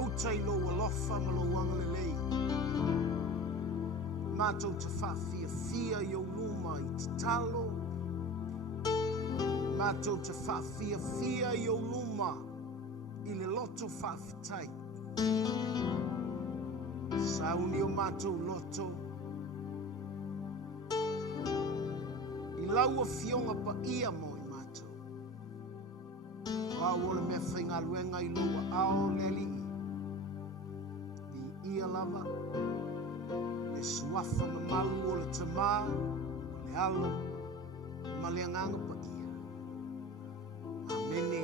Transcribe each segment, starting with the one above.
Auta I lo alofa ma lo wanga le lei. Mātou te whawhia I o luma I te talo. Mātou te whawhia I o luma I le loto whawhitai. Sauni o mātou loto. I laua fionga pa ia mo I mātou. Wā wole mea whainga luenga I loa Aloalii. I ia lava. Le suafa ma malu o le tamā. O le alo. Ma le anganga pa ia. Amene.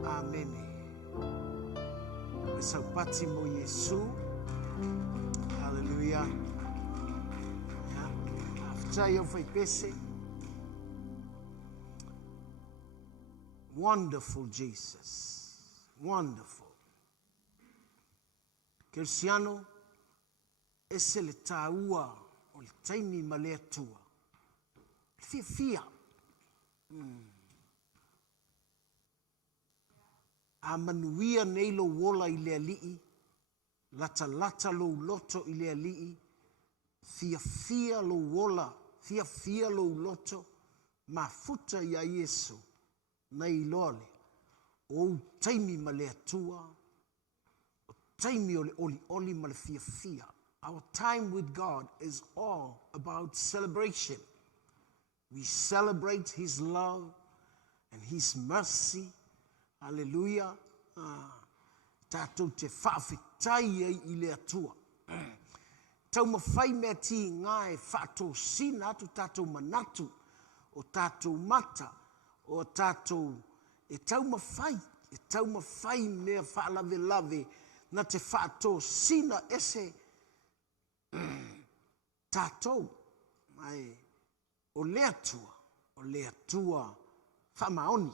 Ma amene. Sau pati mo Yesu. Hallelujah. After you fai pese. Wonderful Jesus. Wonderful. Cristiano, ese le taua o le taimi ma le atua. Fia. A manuia nei lo wola I le alii, lata lo loto I le alii, fia lo wola, fia lo loto, ma futa ia Yesu, nei lole, o taimi ma le atua, o taimi o le oli ma le fia. Our time with God is all about celebration. We celebrate His love and His mercy. Hallelujah. Tātou te whawhitai I le atua. Tau mawhai mea ti ngai whātou sina atu tātou manatu o tātou mata o tātou e tau mawhai mea whaalave na te whātou sina ese tātou mai o le atua whamaoni.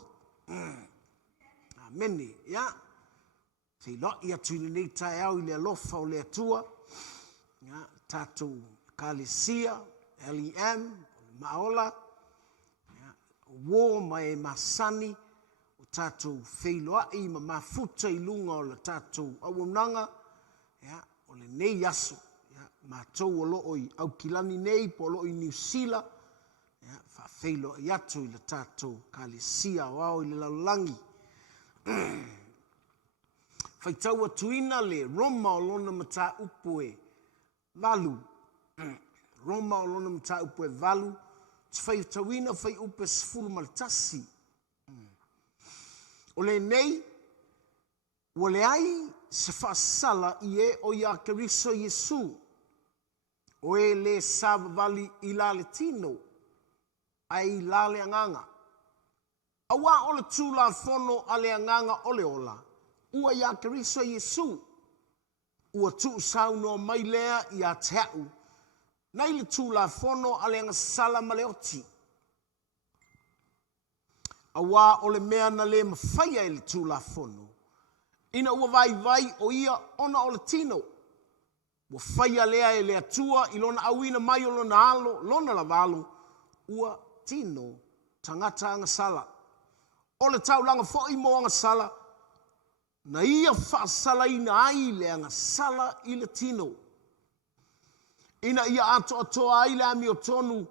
Amene, ya. Te loi atu nei tai au I le alofa o le atua. Ya, tātou kalesia, LEM, maola. Ya, wō mai masani, o tātou wheiloai ma mafuta I lunga o le tātou awunanga. Ya, o le nei aso. Ya, mātou o loo I au kilani nei, po loo I New Zealand. Ya, whailoai atu I le tātou kalesia o au I le laulangi. Whaitau atuina le Roma o lona mata upu e valu. Roma o lona mata upu e valu. Whaitauina whai upe sifuru maltasi. O le nei, o le ai se whaasala I e o ia Keriso Yesu. O e le savavali I la le tino. Ai la le anganga. Awa o le tūla whono a le anganga o le ola. Ua ia Keriso Yesu. Ua tu sauno mai lea I a teau. Nei le tūla whono a le angasala ma le oti. Awa o le mea na le mawhaia I le tūla whono. Ina ua vai o ia ona o le tino. Ua whaia lea e le atua I lona awina mai o lona alo, lona lavalo. Ua tino tangata angasala. O le taulanga fo'i mo anga sala, na ia whaasala ina ai le anga sala I le tino. Ina ia atoa ai le ami o tonu,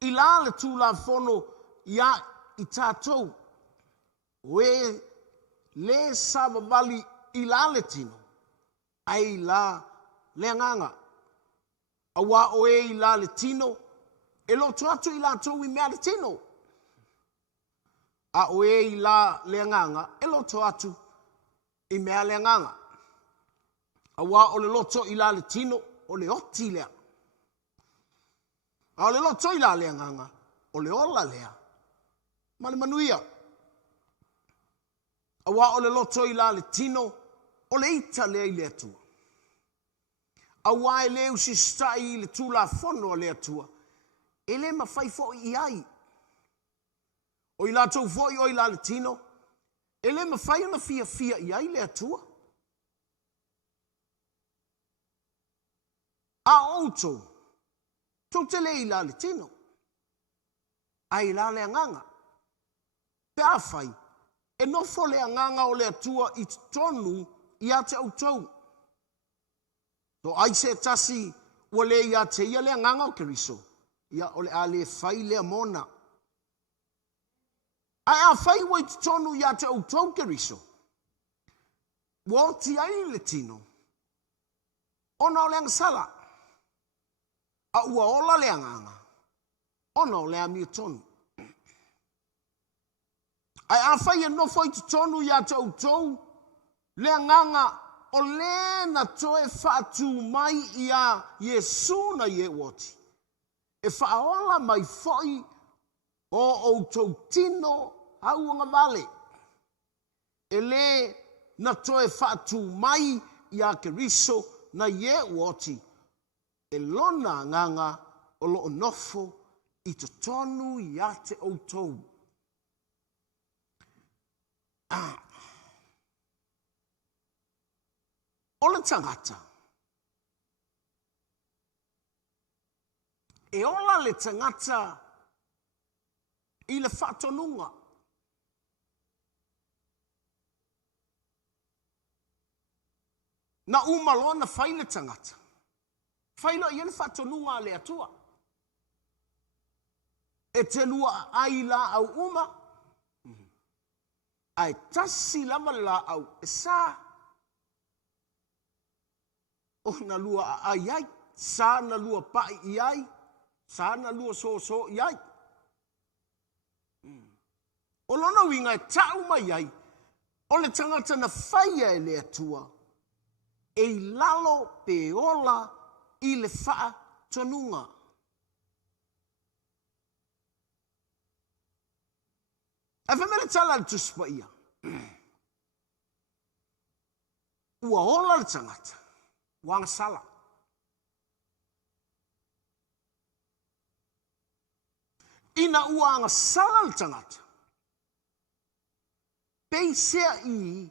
I la le tūla whono ia I tātou. We le savavali I la le tino, ai la le anganga. Awa o I la le tino, e loto atu I la tau I mea le tino. A oe I la leanganga, e loto atu I mea leanganga. A wā o le loto I la le tino, o le oti lea. A o le loto I la leanganga, o le ola lea. Ma le manuia. A wā o le loto I la le tino, o le ita lea I le atua. A wā e leu si stai I le tūla whono le atua. E le mawhai fo I ai. O I la tau foi o I la le tino, e le mawhai ana fia I ai le atua. A outou, tau te le I la le tino, a I la le anganga. Pe a whai, e nofo le anganga o le atua I tonu ia te autou. So ai se tasi ua le ia te ia le nganga o Keriso. Ia ole a le fai le mona. Ai a fai wai te tonu ia te autou Keriso. Wa ti ai le tino. Ona o le sala. A ua ola le nganga. Ona o le ami tonu. Ai a fai e nofo i te tonu ia te autou. Le nganga o le na toe whaatu mai ia Yesu na ye wati. E whaola mai foi o autou tino hauanga vale. E le na toe whaatu mai ia Keriso na ye wati. E lona nganga o lo nofo i te tonu ia te autou. O le tangata. E ola le tangata i le whatonunga. Na umalo na whai le tangata. Whailo i le whatonunga le atua. E te lua ai la au uma. Ai tasi lama la au e sa. O na lua ai ai. Sa na lua pai i ai. Sa na lua so i ai. O lona winga e tau mai ai. O le tangata na whaia e le atua. E lalo pe ola i le wha tonunga. E whamere tala le tuspa ia. Ua ola le tangata. Wanga sala. Ina ua anga sala le tangata. Pei sea i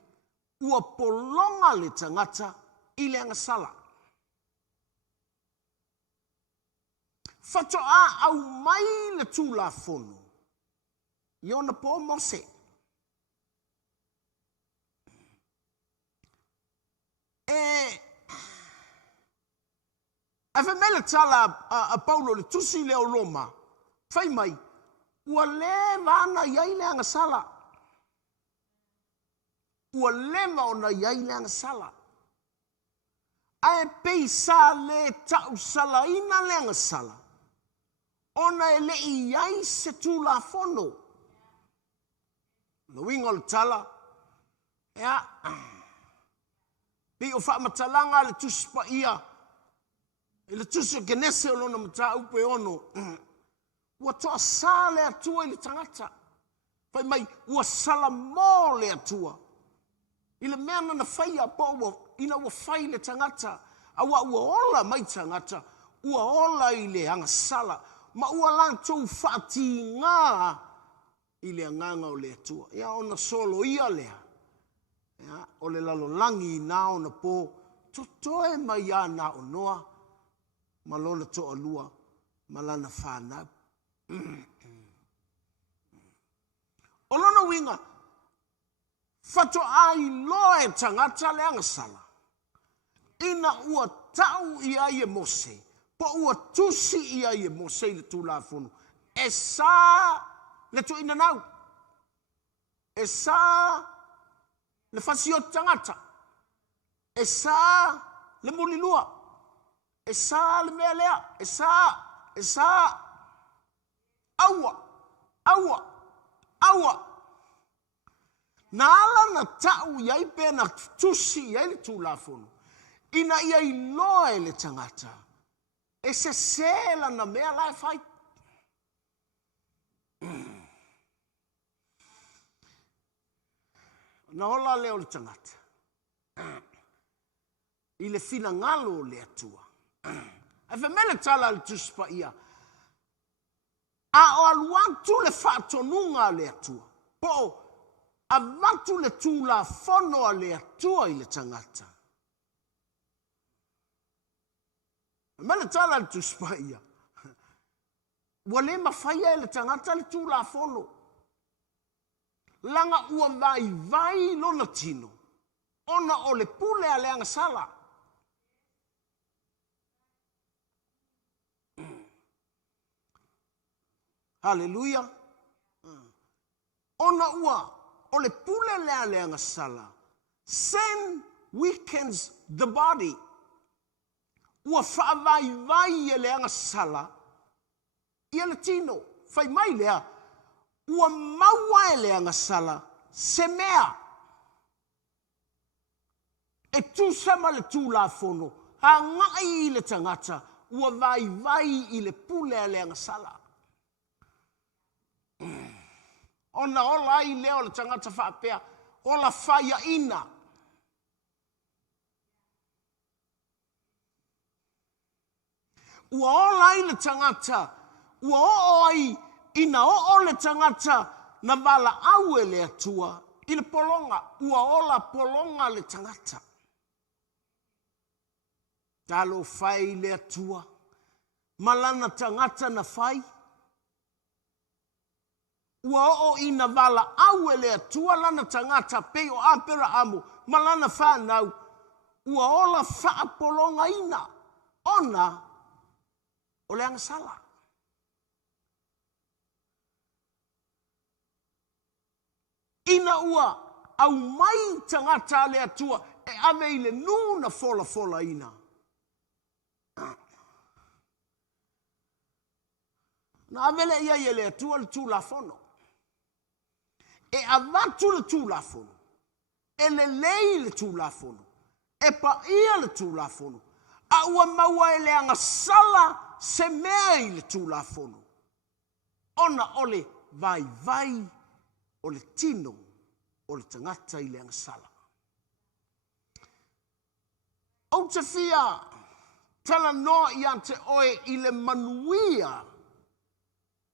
ua polonga le tangata i le anga sala. Fato a au mai le tū la fono. Iona po mose. A whamela tala a Paulo le tusi leo Roma. Whai mai. Ua le vana iai le anga sala. Ua le maona iai le anga sala. Ae pei sa le tau sala ina le anga sala. Ona e le iai se tū la fono. No wingo le tala. Ea. Pi o wha matalanga le tuspa ia. E le tusi o genese o lona mata upe ono. Ua toa sa le atua i le tangata. Pai mai, ua sala mō le atua. I le mea na whaia po ua, ina ua whai le tangata. Awa ua ola mai tangata. Ua ola i le anga sala. Ma ua lantou whaati ngā i le anganga o le atua. Ia ona solo ia lea. Ia, o le lalolangi i nā ona po. Totoe mai ia nā o noa. Malona toa lua. Malana whanau. O lona winga. Fato ai loe tangata le anga sala. Ina ua tau ia i e mose. Po ua tusi ia i e mose le tūla fono. E sa le tu ina nau. E sa le fasio tangata. E sa le mulilua. E sa le mea lea. E sa. Aua. Na ala na tau iai pe na tusi iai le tūla fono. Ina iai loe le tangata. E se sela na mea lai fai. Na hola leo le tangata. I le fina ngalo le atua. E whamele tala le tuspa ia. A o aluantu le whaatonunga le atua. Po a vatu le tūla fono le atua i le tangata. Mele tala le tuspa ia. Ua le mawhaia le tangata le tūla fono. Langa ua vai lona tino. Ona o le pule a leanga sala. Hallelujah. Ona ua o le pule lea leanga sala. Sin weakens the body. Ua whaavai e leanga sala. Ia le tino. Whai mai lea. Ua maua e leanga sala. Se mea. E tu sama le tu la fono. Ha ngai i le tangata. Ua vai i le pule e leanga sala. Ona ola i leo le tangata whaapea. Ola whaia ina. Ua ola i le tangata. Ua o ai ina o le tangata na wala au e le atua. I le polonga. Ua ola polonga le tangata. Talo whai le atua. Malana tangata na whai. Ua o ina wala au e le atua lana tangata pei o apera amu. Malana whanau. Ua ola whaapolonga ina. Ona o le angasala. Ina ua au mai tangata le atua e ave i le nuna fola ina. Na avele ia i le atua le tula fono. E avatu le tula fono. E le lei le tula fono. E pa ia le tula fono. A ua maua e le angasala se mea i le tula fono. Ona ole vai o le tino o le tangata i le angasala. O te fia tala noa i ante oe i le manuia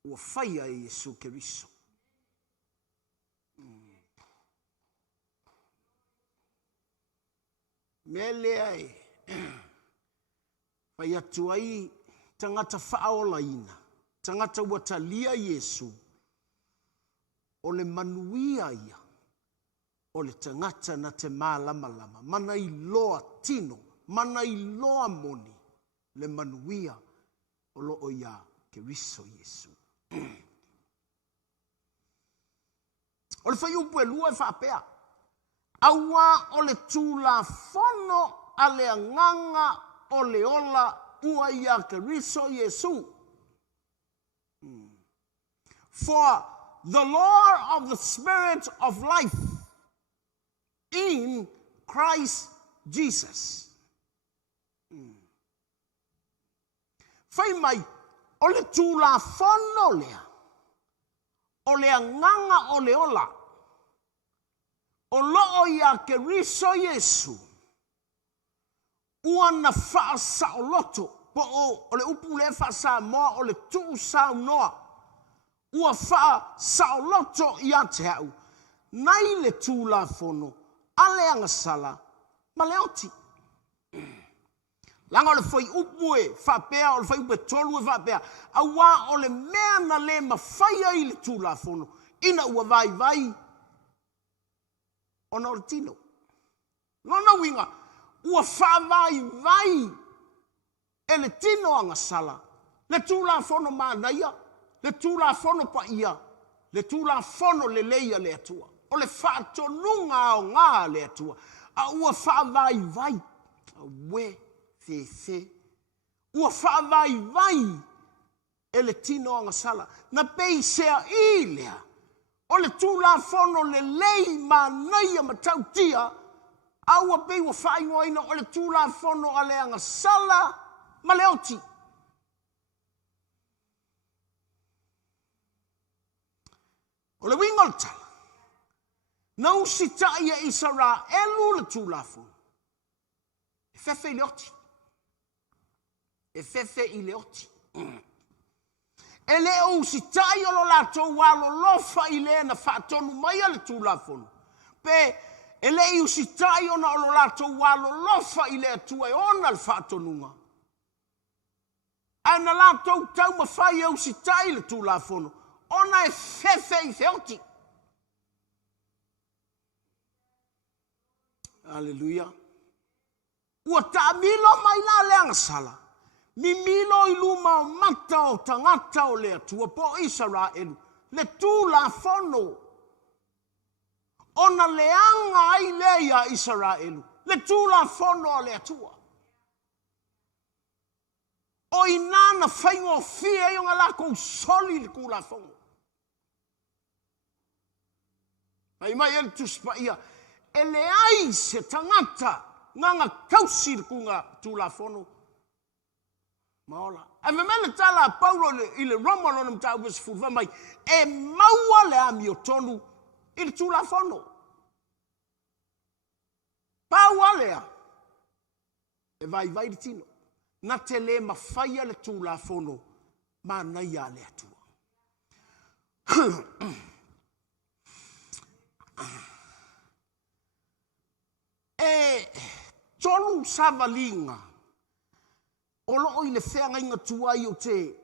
ua whaia i Jesu Keriso. Mele ai. Whai atu ai tangata whaola ina. Tangata watalia Jesu. O le manuia ia. O le tangata na te mālama. Mana i loa tino. Mana i loa moni. Le manuia o loo ia Keriso Jesu. O le whai upu e lua e whaapea. Aua o le tūla fono a le anganga o le ola ua ia Keriso Jesu. For the law of the Spirit of life in Christ Jesus. Whai mai, o le tūla fono lea, o le anganga o le ola, o loo ia Keriso Jesu, ua na wha sa o loto, po o le upu le wha sa moa, o le tuu sa noa, ua wha sa o loto ia te hau, nai le tūla fono, ale angasala, ma le oti. Langa o le whai upu e whapea, o le whai upu e tolu e whapea, aua o le mea na le ma whaia i le tūla fono, ina ua vai, ona o le tino. Lona winga, ua whaavai e le tino angasala, le tūla fono mānaia, le tūla fono pa ia, le tūla fono le leia le atua, o le whaatonunga o ngā le atua, a ua whaavai, a we, fe, ua whaavai e le tino angasala, na pei sea i lea, o le tūla fono le lei mānaia matautia, aua pei ua whaingoina o le tūla fono a le angasala ma le oti. O le winga le tala, na usi taia i sara elu le tūla fono, e fefe i le oti. E fefe i le oti. E le o si tai o lo latou walo lofa i le na whaatonu mai ale tūla fono. Pe e le o si tai o na o lo latou walo lofa i le atua e ona le whaatonunga. A na latou tau ma whai o si tai le tūla fono. Ona e fefe i te oti. Haleluia. Ua taamilo mai la leanga sala. Mimilo i luma o mata o tangata o le atua po Israelu. Le tu la fono. Ona leanga ai leia Israelu. Le tu la fono o le atua. O inana whaingo fia i onga la kou soli le ku la fono. Ai mai el tuspa ia. Ele ai se tangata. Nganga kausi le kunga tu la fono. Maola. E me mele tala Paulo i le Roma lona mta uwes fuwa mai. E maua le ami o tonu i le tu la fono. Paua lea. E vai di tino. Na te le mawhaia le tu la fono. Ma naia le atua. E tonu savalinga. O loo i le whenga inga tuai o te.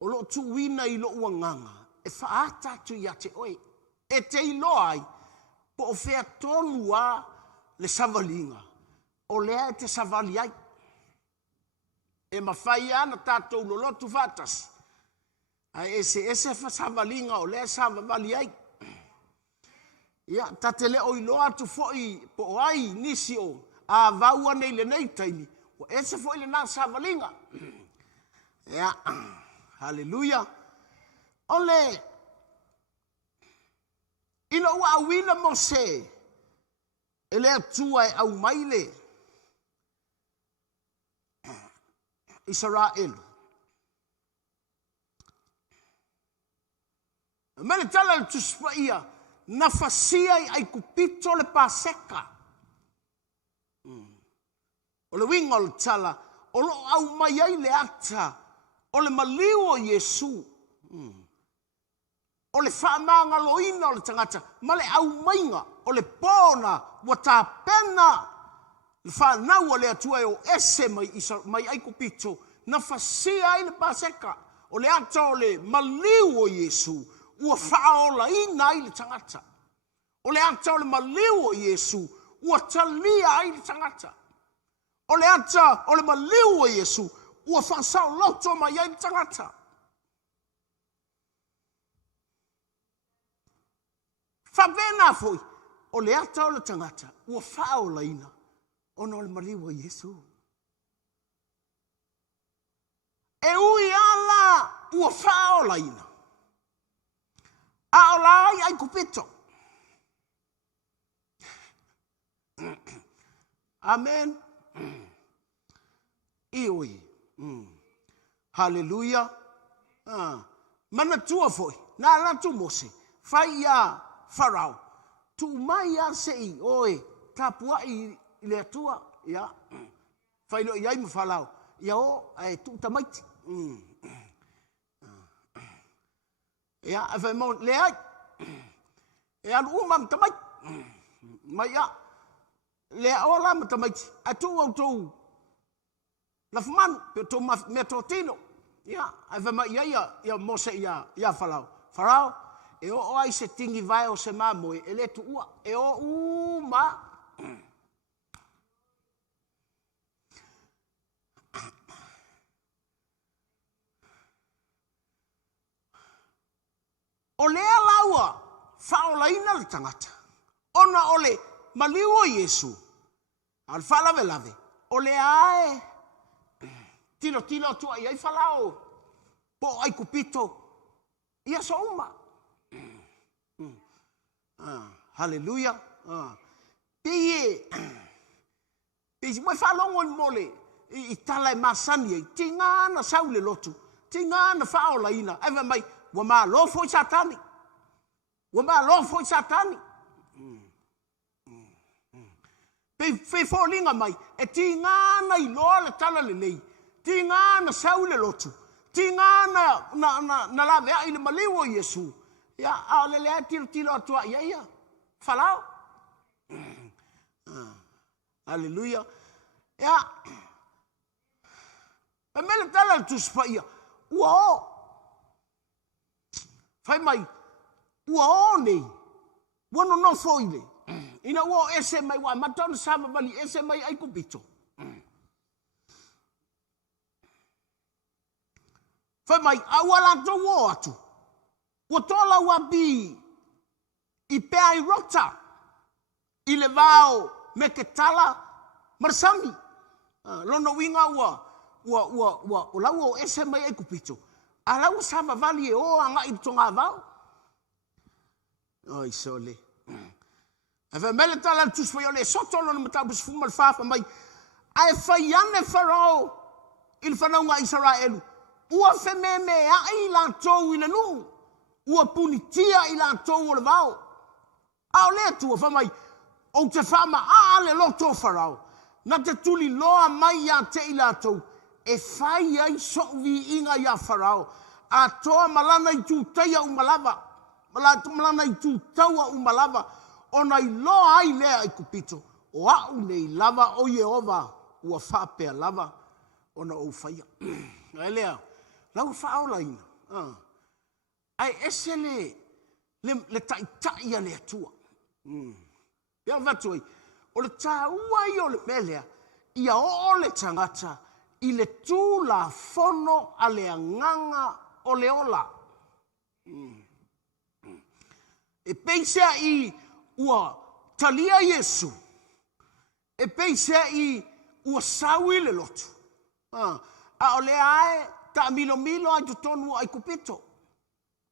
O loo tuwina i loo uanganga. E whaata tu ia te oe. E te iloai. Po o whea tonu a le savalinga. O lea e te savali ai. E mawhai ana tātou lo lotu whatas. Ai ese savalinga o lea savali ai. Ia, tate le o iloa tu foi po o ai nisi o. A vaua nei le nei taini. O ese foi le nā savalinga. Ia, haleluia. Ole, ina ua awina mo se. Ele atua e au maile. Israel. Mele tala le tuspa ia. Na fasia ai kupito le paseka. O le winga o le tala. O lo au mai ai le ata. O le maliu o Yesu. O le whaamanga loina o le tangata. Ma le au mainga. O le pōna. Wa tā pena. Le whanau o le atua o ese mai ai kupito. Na fasia ai le paseka. O le ata o le maliu o Yesu. Ua whaola ina ai le tangata. O le ata o le maliu o Yesu. Ua talia ai le tangata. O le ata o le maliu o Yesu. Ua whasao loto mai ai le tangata. Whawena foi. O le ata o le tangata. Ua whaola ina. Ona o le maliu o Yesu. E ui ala ua whaola ina. Aloalii ai kupito. Amen. Ioi. Hallelujah. Mana tua foi. Na la tu mose. Fai ya farao. Tu mai ya sei. Oi. Tapua i le tua. Ya. Fai lo iai mu falao. Ya o tu tamaiti. Ya, fa mo le ai. E al uma tamai. Mai ya. Le ola tamai. Atu auto. La fman pe to me tino. Ya, fa mai ya mose ya falao. Farao e o ai se tingi vai o se mamo e le tu ua e o uma. O lea laua, whaolaina le tangata. Ona ole maliu o Yesu. Al whalave lave. O lea ae. Tino tua iai whalao. Po ai kupito. Ia so uma. Hallelujah. Pie. Pie mo whalongo mole. I tala e masani e. Tinga na saule lotu. Tinga na whaolaina. Eva mai. Wa ma lo foi satani. Wa ma lo foi satani. Pe folinga mai. E tinga na i loa le tala le lei. Tinga na saule lotu. Tinga na lave a ile maliu o Yesu. Ya a le le tilo atua ia. Falao. Hallelujah. Ya. E mele tala tu spaia. Wow. Fai mai, ua o nei, wano no foile, Ina wo ese mai wa matona sama vali ese mai ai kupito. Fa mai awala to wo atu. Wo tola wa bi I pe ai rota. I le vao me ke tala marsami. Lono winga wa lau ese mai ai kupito. Alau sama vali o anga I tonga vao. Oi sole. Ave mele tala tus foi ole soto lo matabus fumal fafa mai. Ai fai ane farao il fanonga Israel. Ua fe meme ai la tou ina nu. Ua punitia I la tou o le vao. Ao le tua fa mai. O te fama ale loto farao. Na te tuli loa mai ya te I la tou. E fai ai so vi inga ya farao. A toa malana I tu teia umalava. Malana I tu taua umalava. Ona I loa ai lea I kupito. O au nei lava o Yehova. Ua whapea lava. Ona o whaia. Ai lea. Lau whaola ina. Ai ese le tai a le atua. Ia vatoi. O le tā ua I o le melea. Ia o le tangata. I le tū la fono a le anganga o le ola. E peisea I ua talia Yesu. E peisea I ua sawi le lotu. A o le ae ta milo ai tutonu ai kupito.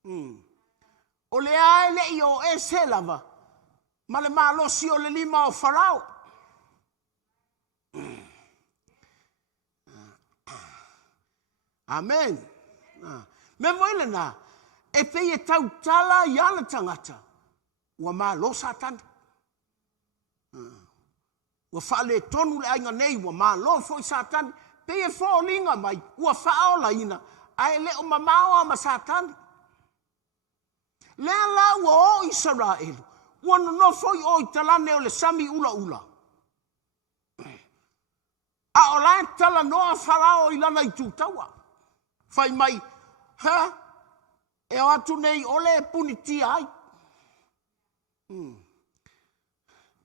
O le ae le I o e se lava. Ma le malosi o le lima o farao. Amen. Me moile na. E pei e tau tala I ana tangata. Ua malo satana. Ua whaale tonu le ainga nei. Ua malo foi satana. Pei e fōlinga mai. Ua whaola ina. Ai le o mamao ama satana. Lea la ua o Israel. Ua no foi o I talane o le sami ula ula. A o la tala noa farao I lana I tūtaua. Fai mai, e o atu nei ole punitia ai.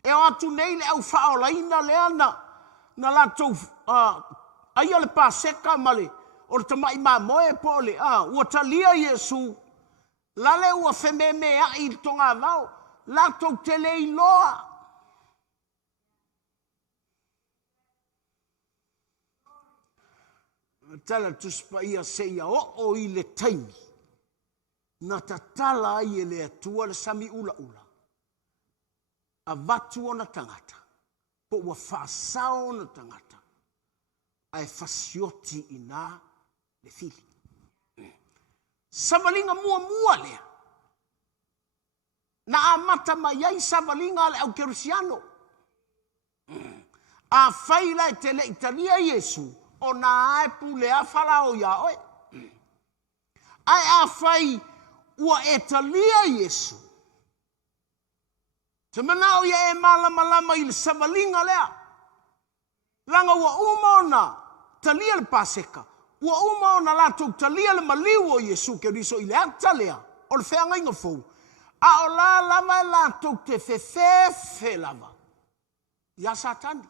E o atu nei le au whaolaina lea na la tau, ai ole paseka male, o le tamai ma moe po le, ua talia Yesu, lale ua whememe a I tonga vau, la tau tele I loa. Tala tuspa ia seia o I le taimi. Na tatala ai e le atua le sami ula ula. A vatu o na tangata. Po ua whaasao na tangata. Ai fasioti I nā le fili. Savalinga mua lea. Na amata mai ai savalinga le au kerusiano. A whaila e tele Italia Yesu. O nā ae pule a whalao ia oe. Ai a whai ua e talia Yesu. Te manao ia e malama I le savalinga lea. Langa ua umaona talia le paseka. Ua umaona latou talia le maliu o Yesu ke riso I le ata lea. O le whea ngainga fou. A o la lava e latou te fe lava. Ia satani.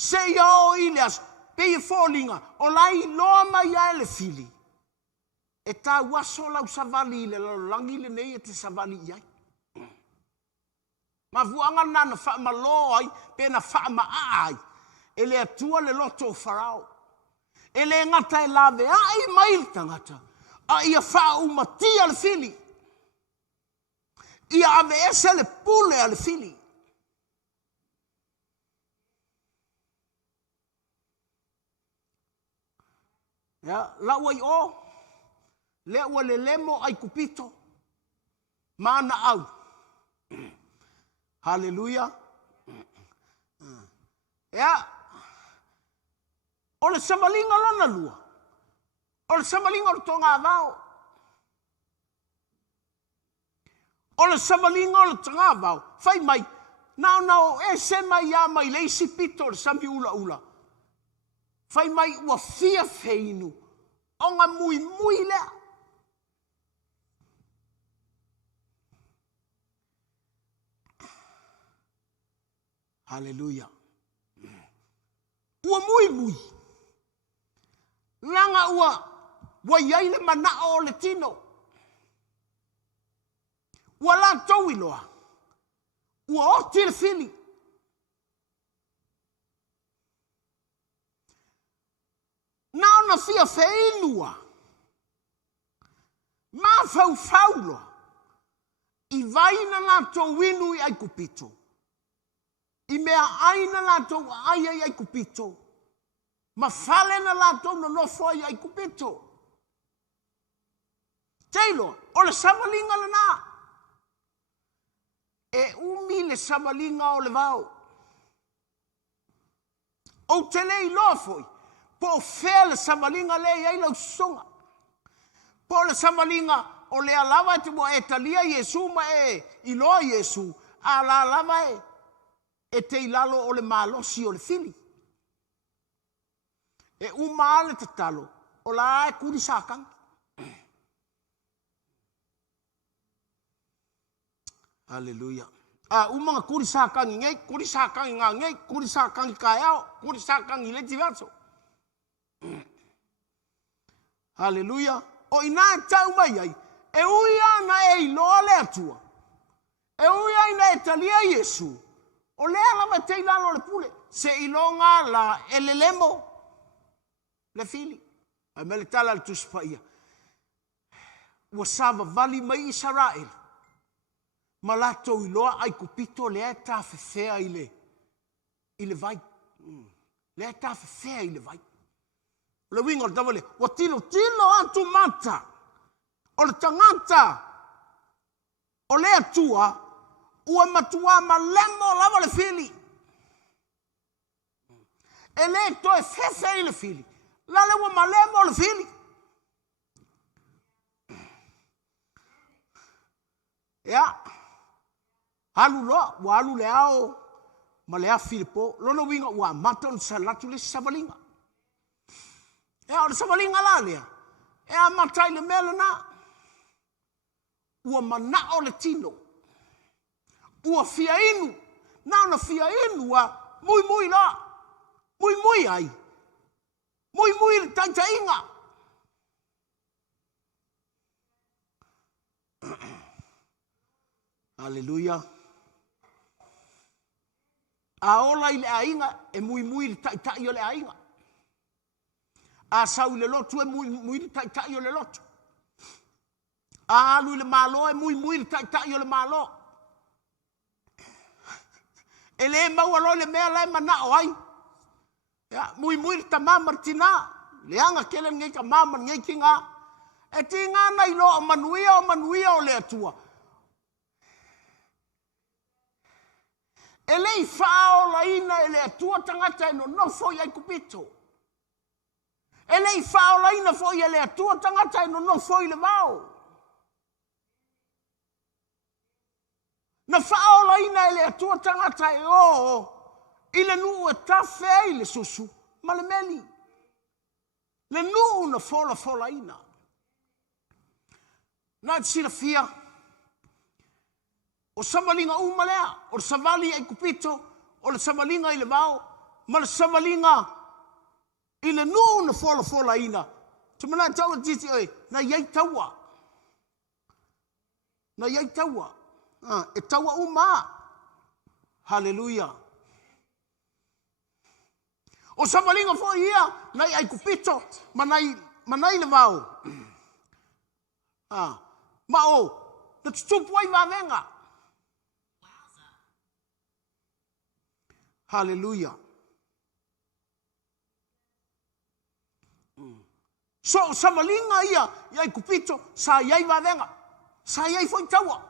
Se ia o Ilias, pei e fōlinga, o lai loa mai a ele fili. E tā waso lau savali le langi le nei e te savali iai. Ma vuanga nana wha ma loa ai, pe na wha ma ai. E le atua le loto o farao. E le ngata e lave ai mai tangata. A ia wha umatia le fili. Ia ave ese le pule ale fili. Ya, la wai o. Le ua le lemo ai kupito. Mana au. Hallelujah. Ya. O le samalinga lana lua. O le samalinga o tonga vao. O le samalinga o le tonga vao. Fai mai. Nao e se mai ya mai le isi pito le sami ula ula. Fai mai ua fia feinu. Onga mui lea. Haleluia. Ua mui. Langa ua iai le mana o le tino. Ua la tau iloa. Ua oti le fili. Na ona fia feinua. Ma fau loa. I vaina la tau inu i ai kupito. I mea aina la tau ai ai kupito. Ma fale na la tau no nofo i ai kupito. Teilo, o le samalinga le na. E umi le samalinga o le vau. O tele i loa foi. Po fea le samalinga le i ai lau songa. Po le samalinga o le alava te mo e talia Yesu ma e iloa Yesu. A la alava e te ilalo o le malosi o le fili. E umale te talo. O la e kuri sakang. Haleluia. Umanga kuri sakang ngai, kuri sakang ngai, kuri sakang kayao, kuri sakang ile tivaso. Haleluia. O ina tau mai ai. E uia na e iloa le atua. E uia ina e talia Yesu. O lea lama te ilalo le pule. Se ilonga la elelemo. Le fili. A mele tala le tuspaia. Ua sava vali mai Israel. Ma lato iloa ai kupito lea ta fefea ile vai. Lea ta fefea ile vai. Le wingo le tavale. Wa tilo antu mata. O le tangata. O lea tua. Ua matua ma lemo lava le fili. E le to e fefe i le fili. La le ua ma lemo le fili. Ya. Halu loa, ua halu le ao. Ma le a Filipo. Lono winga ua mata o le salatu le savalinga. Ya o le savalinga la lea. E a matai le mele na. Ua mana o le tino. Ua fia inu. Na fia inu a mui la. Mui ai. Mui le taitainga. Haleluia. A ola i le ainga e mui le taitai o le ainga. A sau le lotu e mui le taitai o le lotu. A alu le malo e mui le taitai o le malo. E le maua lo le mea lai mana o ai. Ya, mui le tamama tina. Le anga kele ngai ka mama ngai kinga. E ti ngā nei lo o manuia o le atua. E le i whao la ina e le atua tangata e no nofo i ai kupito. E le i whao la ina fo i e le atua tangata e no nofo i le mau. Na whao la ina e le atua tangata e o. I le nuu e tawhea i le susu. Ma le meli. Le nuu na fola ina. Nā sila fia. O samalinga umalea. O le savali ai kupito. O le samalinga i le mau. Ma le samalinga i le nuu na fola ina. Tumana tau a titi oi. Na iai taua. E taua uma. Haleluia. O samalinga fo ia. Nai ai kupito. Manai le mau. Ma o. Na tutupu ai mavenga. Haleluia. So samalinga ia. Iai kupito. Sa iai mavenga. Sa iai foi taua.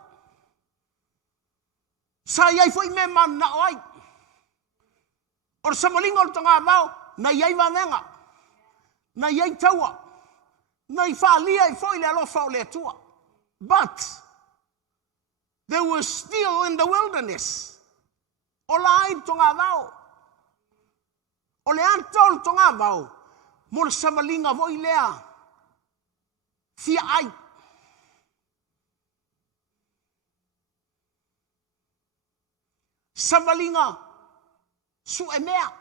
Sa iai foi me mana o ai. O samalinga o tanga mau. Na iai mavenga. Na iai taua. Na i whaalia i foi le alofa o le atua. But they were still in the wilderness. O la ai tonga mau. O le antol tonga mau. Mo le samalinga voi lea. Fia ai. Samalinga Su e mea.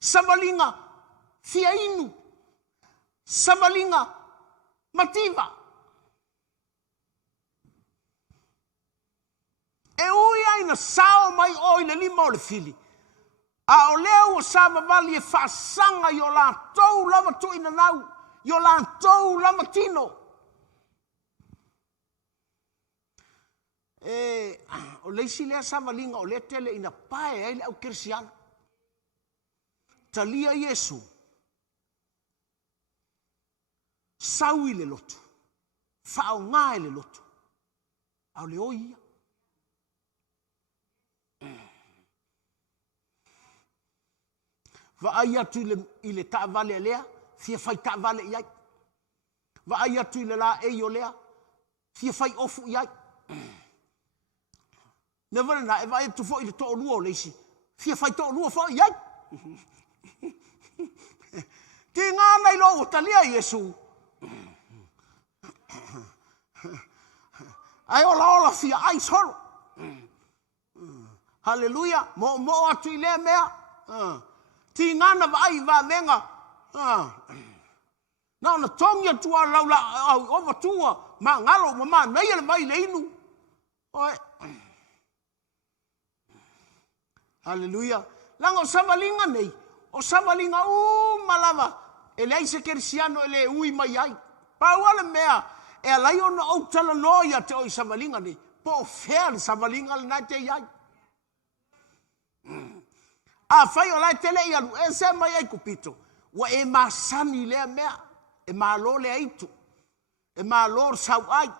Samalinga fia inu. Samalinga mativa. E ui aina sao mai oi le lima o le fili. A o leo o sama vali e whaasanga i o la tau lama tu ina nau. I o la tau lama tino. O leisi lea sama linga o le tele ina pae ai le au kirsiana. Talia Yesu. Saui le lotu. Whao ngai le lotu. Au le oia. Va ai atu i le ta vale lea, fia fai ta vale iai. Va ai atu i le la e o lea, fia fai ofu iai. Ne vale na, e va ai atu fo i le to'o lua o leisi, fia fai to'o lua fo iai. Ki ngā nei lo o talia Yesu. Ai ola fia ai solo. Hallelujah, mo atu i lea mea. Ti ngana vai va venga. Na ona tongia tua laula au ova tua ma ngalo mama nei le vai le inu. Oi. Hallelujah. Lango samalinga nei. O samalinga malava. E lei se kersiano ele ui mai ai. Pa wala mea e lai ona au tala noia te oi samalinga nei. Po fer samalinga na te ai. A fai o lai tele i alu, e se mai ai kupito. Wa e masani lea mea, e malo lea itu. E malo sau ai.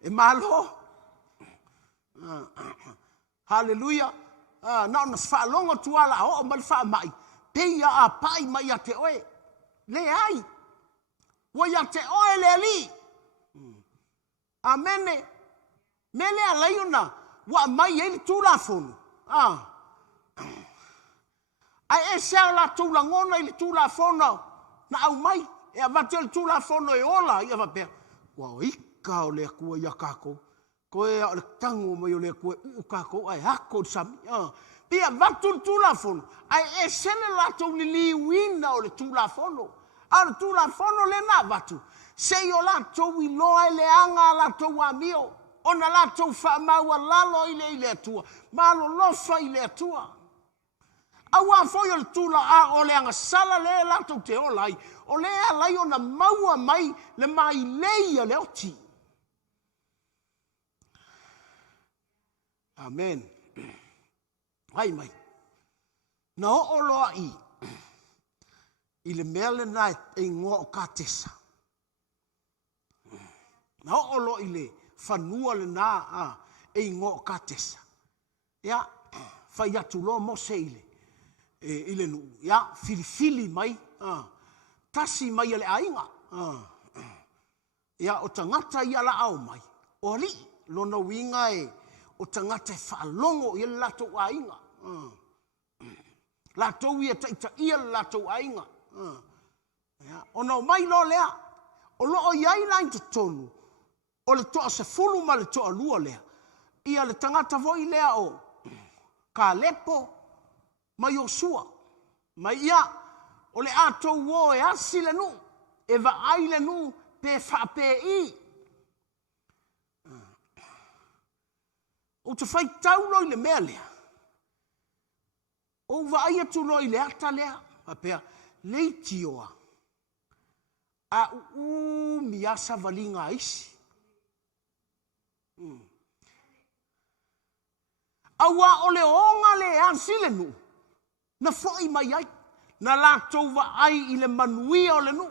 E malo. Hallelujah. Na ona whaalonga tuala o mal wha mai. Peia a pai mai a te oe. Le ai. Wa ia te oe le ali. Amene. Mele a leiona. Wa mai ele tula fonu. Ai e sea la tula ngona ele tula fonu. Na au mai. E avate ele tula fonu e ola. Ia va pea. Wa ika o lea kua ia kako. Koe a le tango mai o lea kua u kako. Ai hako sami. Pia vatu tula fonu. Ai e sene la tau ni liwina o le tula fonu. A le tula fonu le na vatu. Se yo la tau i loa ele anga la tau amio. Ona la tau wha maua lalo i le atua. Malo lofa i le atua. Awa foi o le tula a o le anga sala le la tau te olai. O le a lai ona maua mai le mai leia le oti. Amen. Ai mai. Na o loa i le mele na e ngoa o katesa. Na o loa i le fanua le na e ingo katesa. Ya, fai atu lo mo se ile nu. Ya, filifili mai. Tasi mai ale ainga. Ya, o tangata i ala au mai. O li, lona winga o tangata e whaalongo i lato ainga. Lato ia taita ia lato ainga. Ya, o no mai lo lea. O lo o iai lain to tonu. O le toa se fulu ma le toa lua lea. Ia le tangata voi lea o ka lepo ma Yosua. Ma ia o le ato uo e asi le nu. E va ai le nu pe fa pe i. O te fai tau loi le mea lea. O va ai atu loi le ata lea. Apea leiti oa. A miasa valinga isi. Awa o le onga le ansile nu. Na foi mai ai. Na la tova ai i le manuia o le nu.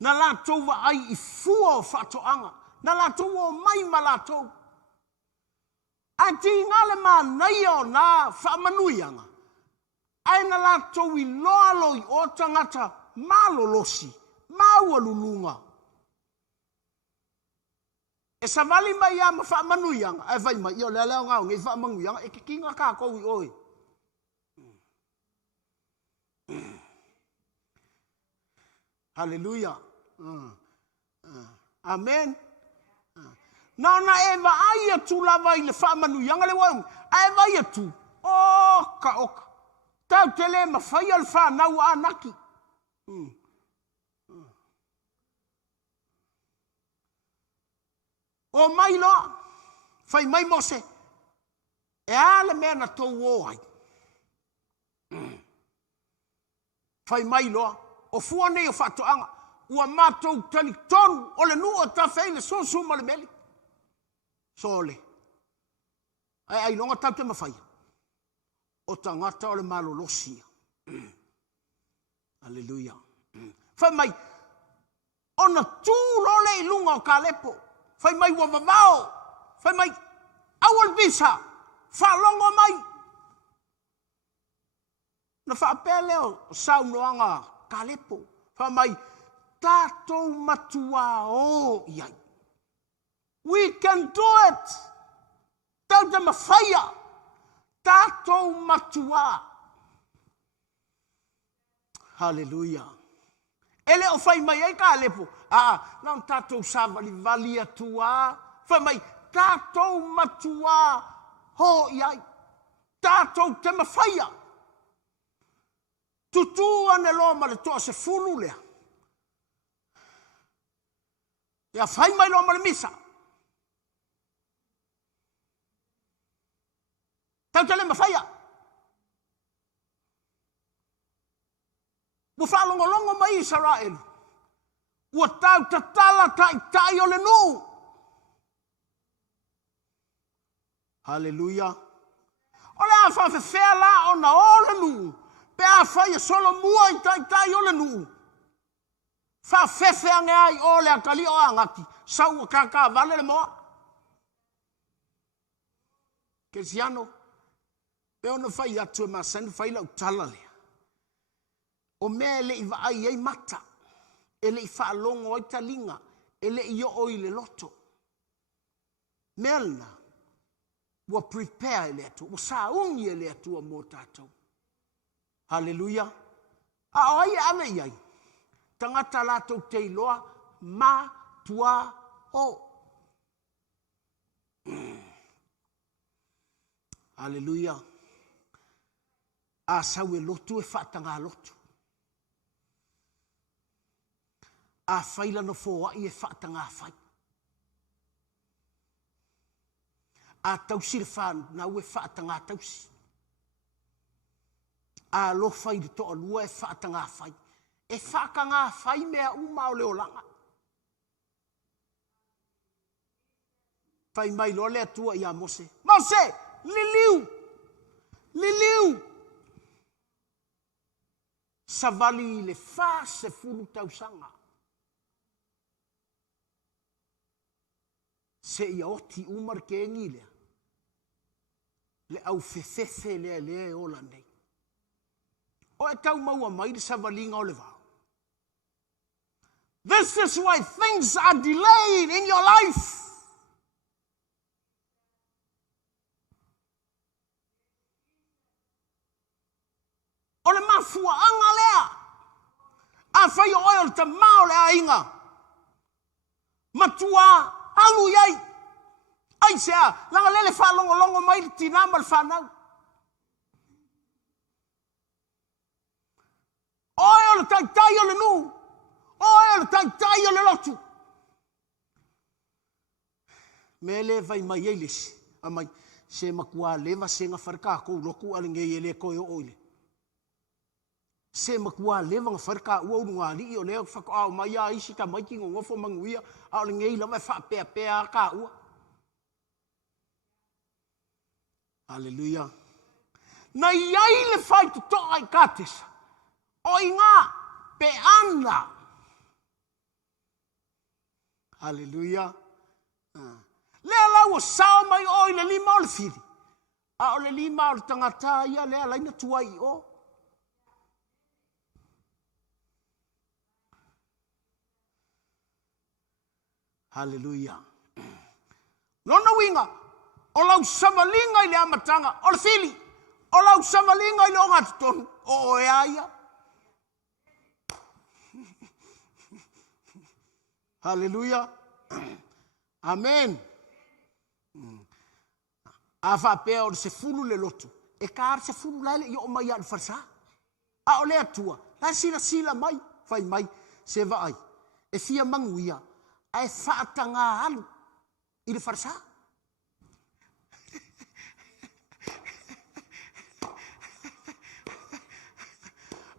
Na la tova ai i fua o fatoanga. Na la tova o mai ma la tova. A ti ngale ma naio na fa manuianga. Ai na la tova i loalo i o tangata malolosi. Maua lulunga. E sa vali mai ama wha manuianga. E vai mai, io le leo ngau, ngai wha manuianga, e ki kinga ka kou i oi. Hallelujah. Amen. Na eva ai tu lava ile fa manu yanga le wang. Eva ai tu. O ka oka. Tau tele ma fai al fa na wa anaki. O mai lo. Fai mai mose. E ale me na to wo ai. Fai mai lo. O fua nei o fa to anga. Ua matou tali tonu o le nua ta feile so ma le meli. So le. Ai longa tau te mawhai. O tangata o le malolosia. Alleluia. Fai mai. Ona tū lo le ilunga o ka lepo. Fai mai wa mamao. Fai mai. Awal bisa. Fa longo mai. Na fa pele o sau noanga ka lepo. Fai mai. Tatou matua o iai. We can do it. Tau te mawhaia. Tatou matua. Hallelujah. Ele o fai mai ai ka lepo. Nau tatou savali vali atua. Fai mai. Tatou matua ho iai. Tatou te mawhaia. Tutu ane lo ma le toa se fulu lea. Ia fai mai lo ma le misa. Tau te le mawhaia. Ua whaalongolongo mai Israel. Ua tau tatala tai o le nu. Hallelujah. O le a whawhewhea la o na o le nu. Pe a whaia solo mua i tai o le nu. Whawhewhea ngai o le akali o angaki. Sau o kaka vale le moa. Kesiano. Pe ona whai atu e masani whai lau tala lea. O mea ele i vaai ei mata. Ele i whaalongo i talinga. Ele i o i le loto. Melna. Wa prepare ele atu. Wa saungi ele atu a mo tātou. Hallelujah. A oi ave iai. Tangata latou te iloa. Ma tua o. Hallelujah. A sau e lotu e whaatanga lotu. A whaila no fōa i e whaatanga whai. A tausi le whan na ue whaatanga tausi. A lo whai de toa lua e whaatanga whai. E whaakanga whai mea uma o leo langa. Whai mai lo lea tua i a Mose. Mose! Liliu! Liliu! Savali le wha se furu tausanga. Se ia oti umar ke engilea. Le au fefefe le ola nei. O e tau maua mai le savalinga o le vau. This is why things are delayed in your life. O le mafua anga lea. A whai o oil ta mao le a inga. Matua alu iai. Ai sea, langa lele whalongo mai le tinama le whanau. Oe le tai o le nu. Oe le tai o le lotu. Me le vai mai eiles. A mai, se makua leva se nga wharka kou loku ale ngei ele koe o oile. Se makua leva nga wharka ua ununga li o leo whako au mai a isi ka maiki ngofo manguia. A le ngei la mai whapea ka ua. Hallelujah. Na iai le whai tu toa i katesa. O inga pe ana. Hallelujah. Lea lau o sao mai o i le lima o le fili. A o le lima o le tangata ia lea laina tuai o. Hallelujah. Lona winga. O lau samalinga i le amatanga. O le fili. O lau samalinga i le o ngatutonu. O e aia. Hallelujah. Amen. A whapea o se fulu le lotu. E kāre se fulu laile i o mai a wharsa. A o le atua. La sila mai. Whai mai. Se vai. E fia manguia. A e whaatanga alu. I le wharsa.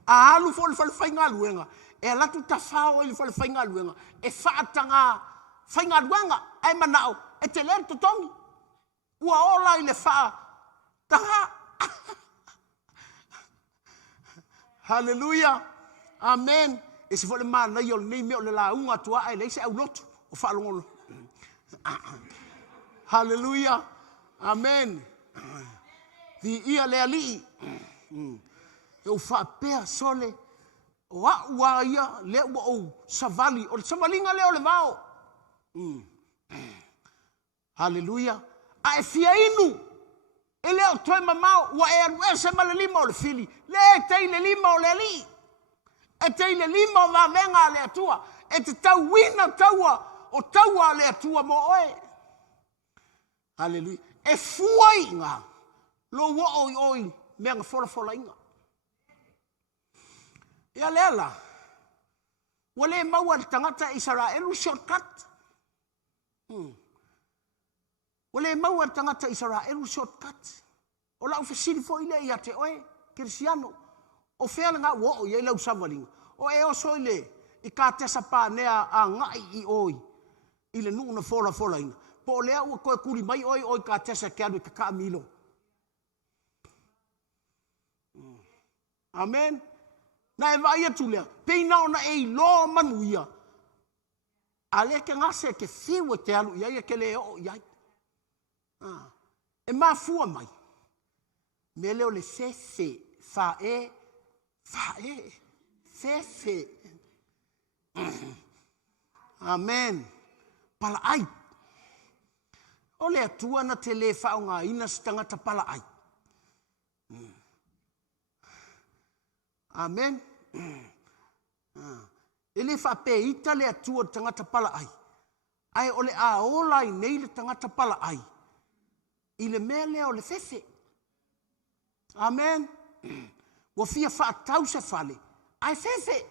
A alu fo le whalwhainga luenga. E latu ta whao i le whalwhainga luenga. E whaatanga whainga luenga. E manao. E te lere totongi. Ua ola i le wha. Taha. Hallelujah. Amen. E se fo le mana i o le nei meo le la unga tua e le se au lotu. O wha longolo. Hallelujah. Amen. Vi ia le alii. E o wha pēr sole. O a ua ia le ua o savali. O le savalinga le o le vao. Hallelujah. A e fia inu. E leo toi mamau. Ua e anu e se ma le lima o le fili. Le e tei le lima o le alii. E tei le lima o la venga le atua. E te tau wina taua. O taua le atua mo oe. Hallelujah. E fuai ngā. Lo wa oi oi. Mea ngā fola inga. Ia leala. Wale maua le tangata Israelu shortcut. Wale maua le tangata Israelu shortcut. O lau fesiri fo ile ia te oe. Kirisiano. O whea ngā wo o ia lau savalinga. O e o so ile. I ka tesa pā nea a ngai i oi. I le nuu na fola inga. Po lea ua koe kuri mai oi ka tesa ke anu i ka milo. Amen. Na e vai atu lea. Peina ona e lo manuia. A le ke ngase ke whiwa te alu iai ke le o iai. E mafua mai. Me leo le fefe. Fae. Fefe. Amen. Pala ai. O le atua na te le whao ngā ina stangata pala ai. Amen. E le whape ita le atua tangata pala ai. Ai o le a olai nei le tangata pala ai. I le mea leo le fefe. Amen. Wa fia whaatau se whale. Ai fefe.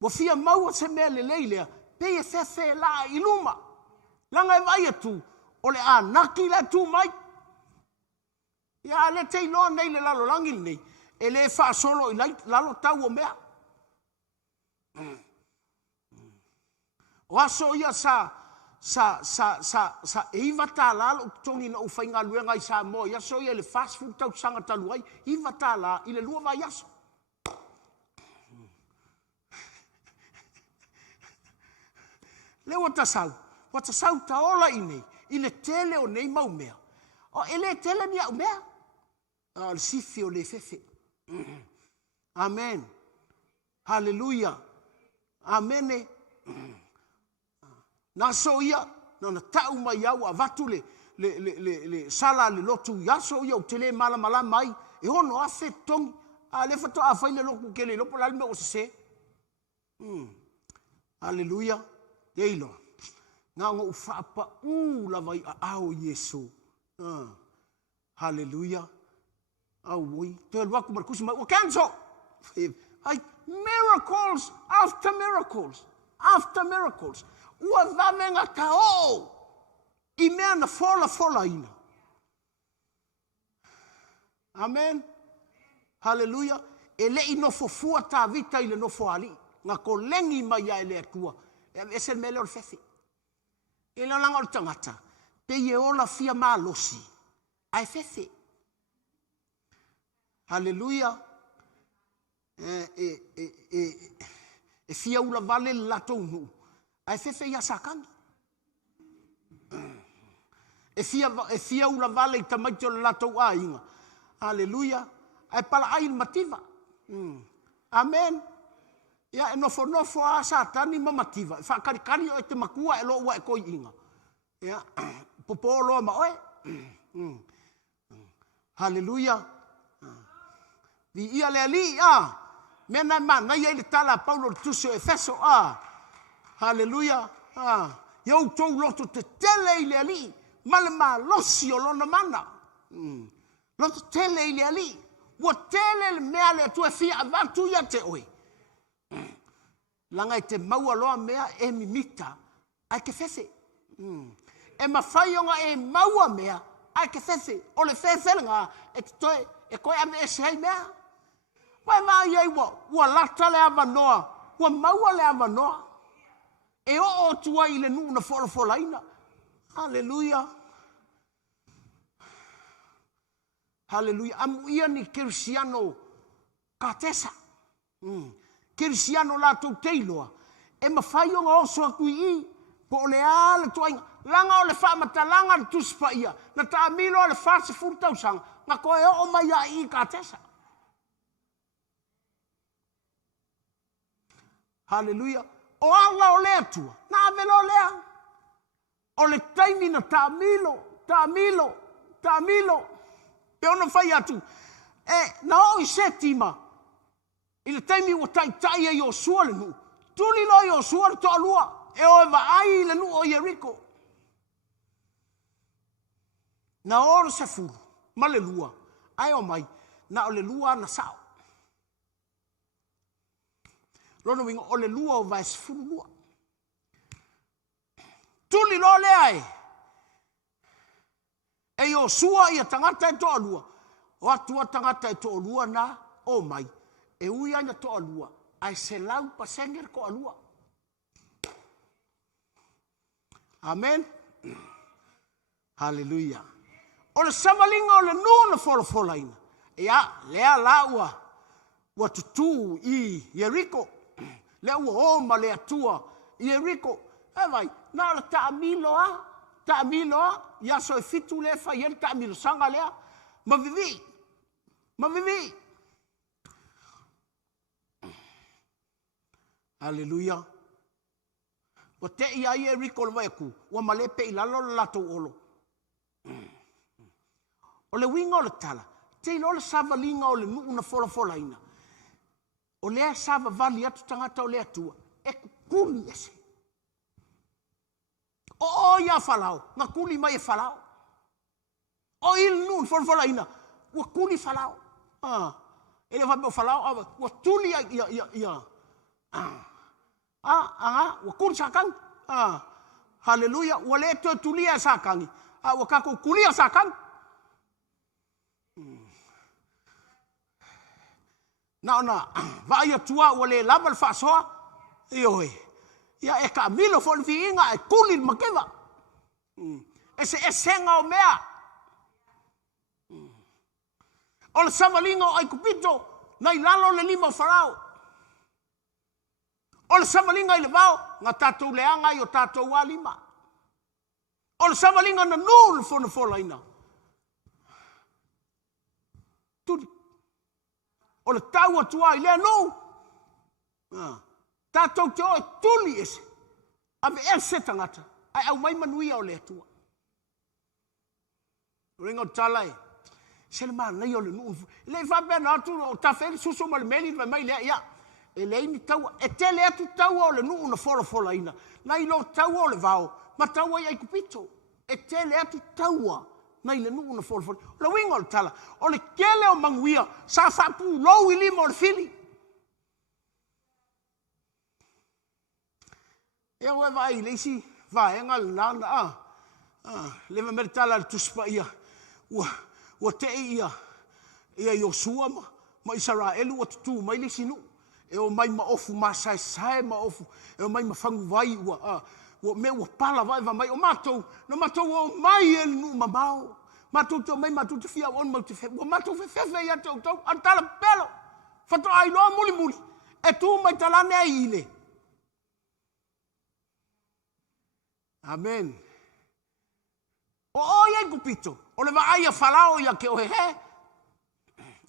Wa fia maua se mea le leilea. Pe e fefe la iluma. Langa e vai atu. O le a naki le tu mai. Ia le te iloa nei le lalo langi nei. E le wha solo i lalo tau o mea. O aso ia sa e iwa tā lalo tongi na uwhainga luenga i sa mo. Ia so ia le fast food tau sanga talu ai. Iwa tā la i le lua vai aso. Le watasau. Watasau ta ola i nei. I le tele o nei mau mea. O ele tele ni au mea. Le sifi o le fefe. Amen. Hallelujah. Amene. Na so ia. Na tau mai au a vatu le sala le lotu. Ya so ia o tele mala mai. E hono a fe tong. A le fato a faile loku ke le lopo lalme o se. Hallelujah. Eilo. Ngā ngā uwhaapa la vai a ao Yesu. Hallelujah. Au moi. Te luaku markusi mai. O canso. Ai, miracles after miracles. After miracles. Ua vamenga ka o. I mea na fola ina. Amen. Hallelujah. E le ino fofua ta vita i le nofo ali. Ngā ko lengi mai a ele atua. E se mele o le fefe. E la langa o tangata. Pe ye ola fia malosi. Ai fefe. Hallelujah. E fia ula vale lato unu. Ai fefe ia sakanga. E fia ula vale i tamaiti o lato a inga. Hallelujah. Ai pala ai mativa. Amen. Ia e nofo a satani mamativa. E whakarikari o e te makua e lo ua e koi inga. Ia, popo loa ma oe. Hallelujah. Vi ia le ali, mena ma, na ia le tala Paulo le tuso e feso, hallelujah. Iau tau loto te tele i le ali. Male ma losi o lona mana. Loto tele i le ali. Ua tele le mea le atua fia avatu ia te oi. Langa i te maua loa mea e mimita. Ai ke fefe. E mawhaionga e maua mea. Ai ke fefe. O le fefe nga e te toe. E koe ame e sehei mea. Wai maa iei ua lata le ama noa. Ua maua le ama noa. E o tua i le nuu na fola ina. Haleluia. Haleluia. Amu ia ni kirisiano katesa. Kirisiano la tau teiloa. E mawhaionga o soa kui i. Po o le ala tuainga. Langa o le whaamata langa le tuspa ia. Na ta amilo o le whaase furtau sanga. Nga koe o mai a i katesa. Haleluia. O ala o lea tua. Na avelo o lea. O le taimi na ta amilo. Pe ona whai atu. Na o i setima. I le taimi o tai e o sua le nu. Tuli lo i o sua le toa lua. E o eva ai le nu o Yeriko. Na oro se furu. Ma le lua. Ai o mai. Na o le lua na sao. Lono wingo o le lua o vai se furu lua. Tuli lo le ai. E o sua i a tangata e toa lua. O atua tangata e toa lua na o mai. E ui aina toa lua. Ai se lau pa senger ko alua. Amen. Haleluia. O le samalinga o le nuna fola ina. Ia, lea laua. Ua tutu i Yeriko. Lea ua oma lea tua i Yeriko. E vai, na le taamilo a. Taamilo a. Ia so e fitu le fa yen taamilo sanga lea. Mavivi. Haleluia. O te ia i Yeriko le vaiku. Ua malepe i lalo le lato olo. O le winga o le tala. Te ilo le savalinga o le nuu na fola ina. O lea sava vali atu tangata o lea tua. E kuli ese. O ia falao. Nga kuli mai e falao. O il nuu fola ina. Ua kuli falao. Ele vai meu falao. Ua tuli ia. Ua kuli sakang. Haleluia. Ua le to tulia sakangi. Ua kako kulia sakang. Na vai tua o le lava le fasoa oi ia e ka milo fo le vinga e kuli makeva ese esenga o mea o le samalinga ai kupito nai lalo le lima farao o le samalinga i le vao nga tatou leanga i o tatou walima o le samalinga na nul fo na folaina o le tau atua i lea nou. Tātou te oe tuli ese. Ave ese tangata. Ai au mai manuia o le atua. Ringo talai. Se le maa nei o le nuu. Le whapea na atu o tawheri susu ma le meli mai lea ia. E le ini tau. E te le atu tau o le nuu na fola ina. Na ilo tau o le vao. Ma tau ai kupito. E te le atu taua. Na ile nuu na fola. Le wingo le tala. O le kele o manguia. Sa whapu lou i lima o le fili. E oe vai leisi. Vai enga le nana. Leva mere tala le tuspa ia. Ua te ia. Ia Yosua ma. Ma Israelu o tutu. Mai leisi nu. E o mai ma ofu. Ma sai ma ofu. E o mai ma fangu vai ua. O me ua pala vai va mai o matou no matou o mai el nu mamao matou to mai matou te fia on mau te fe o matou fe ia to antala pelo fato ai no muli e tu mai talane ai ile amen o ia kupito o le vai a falao ia ke o he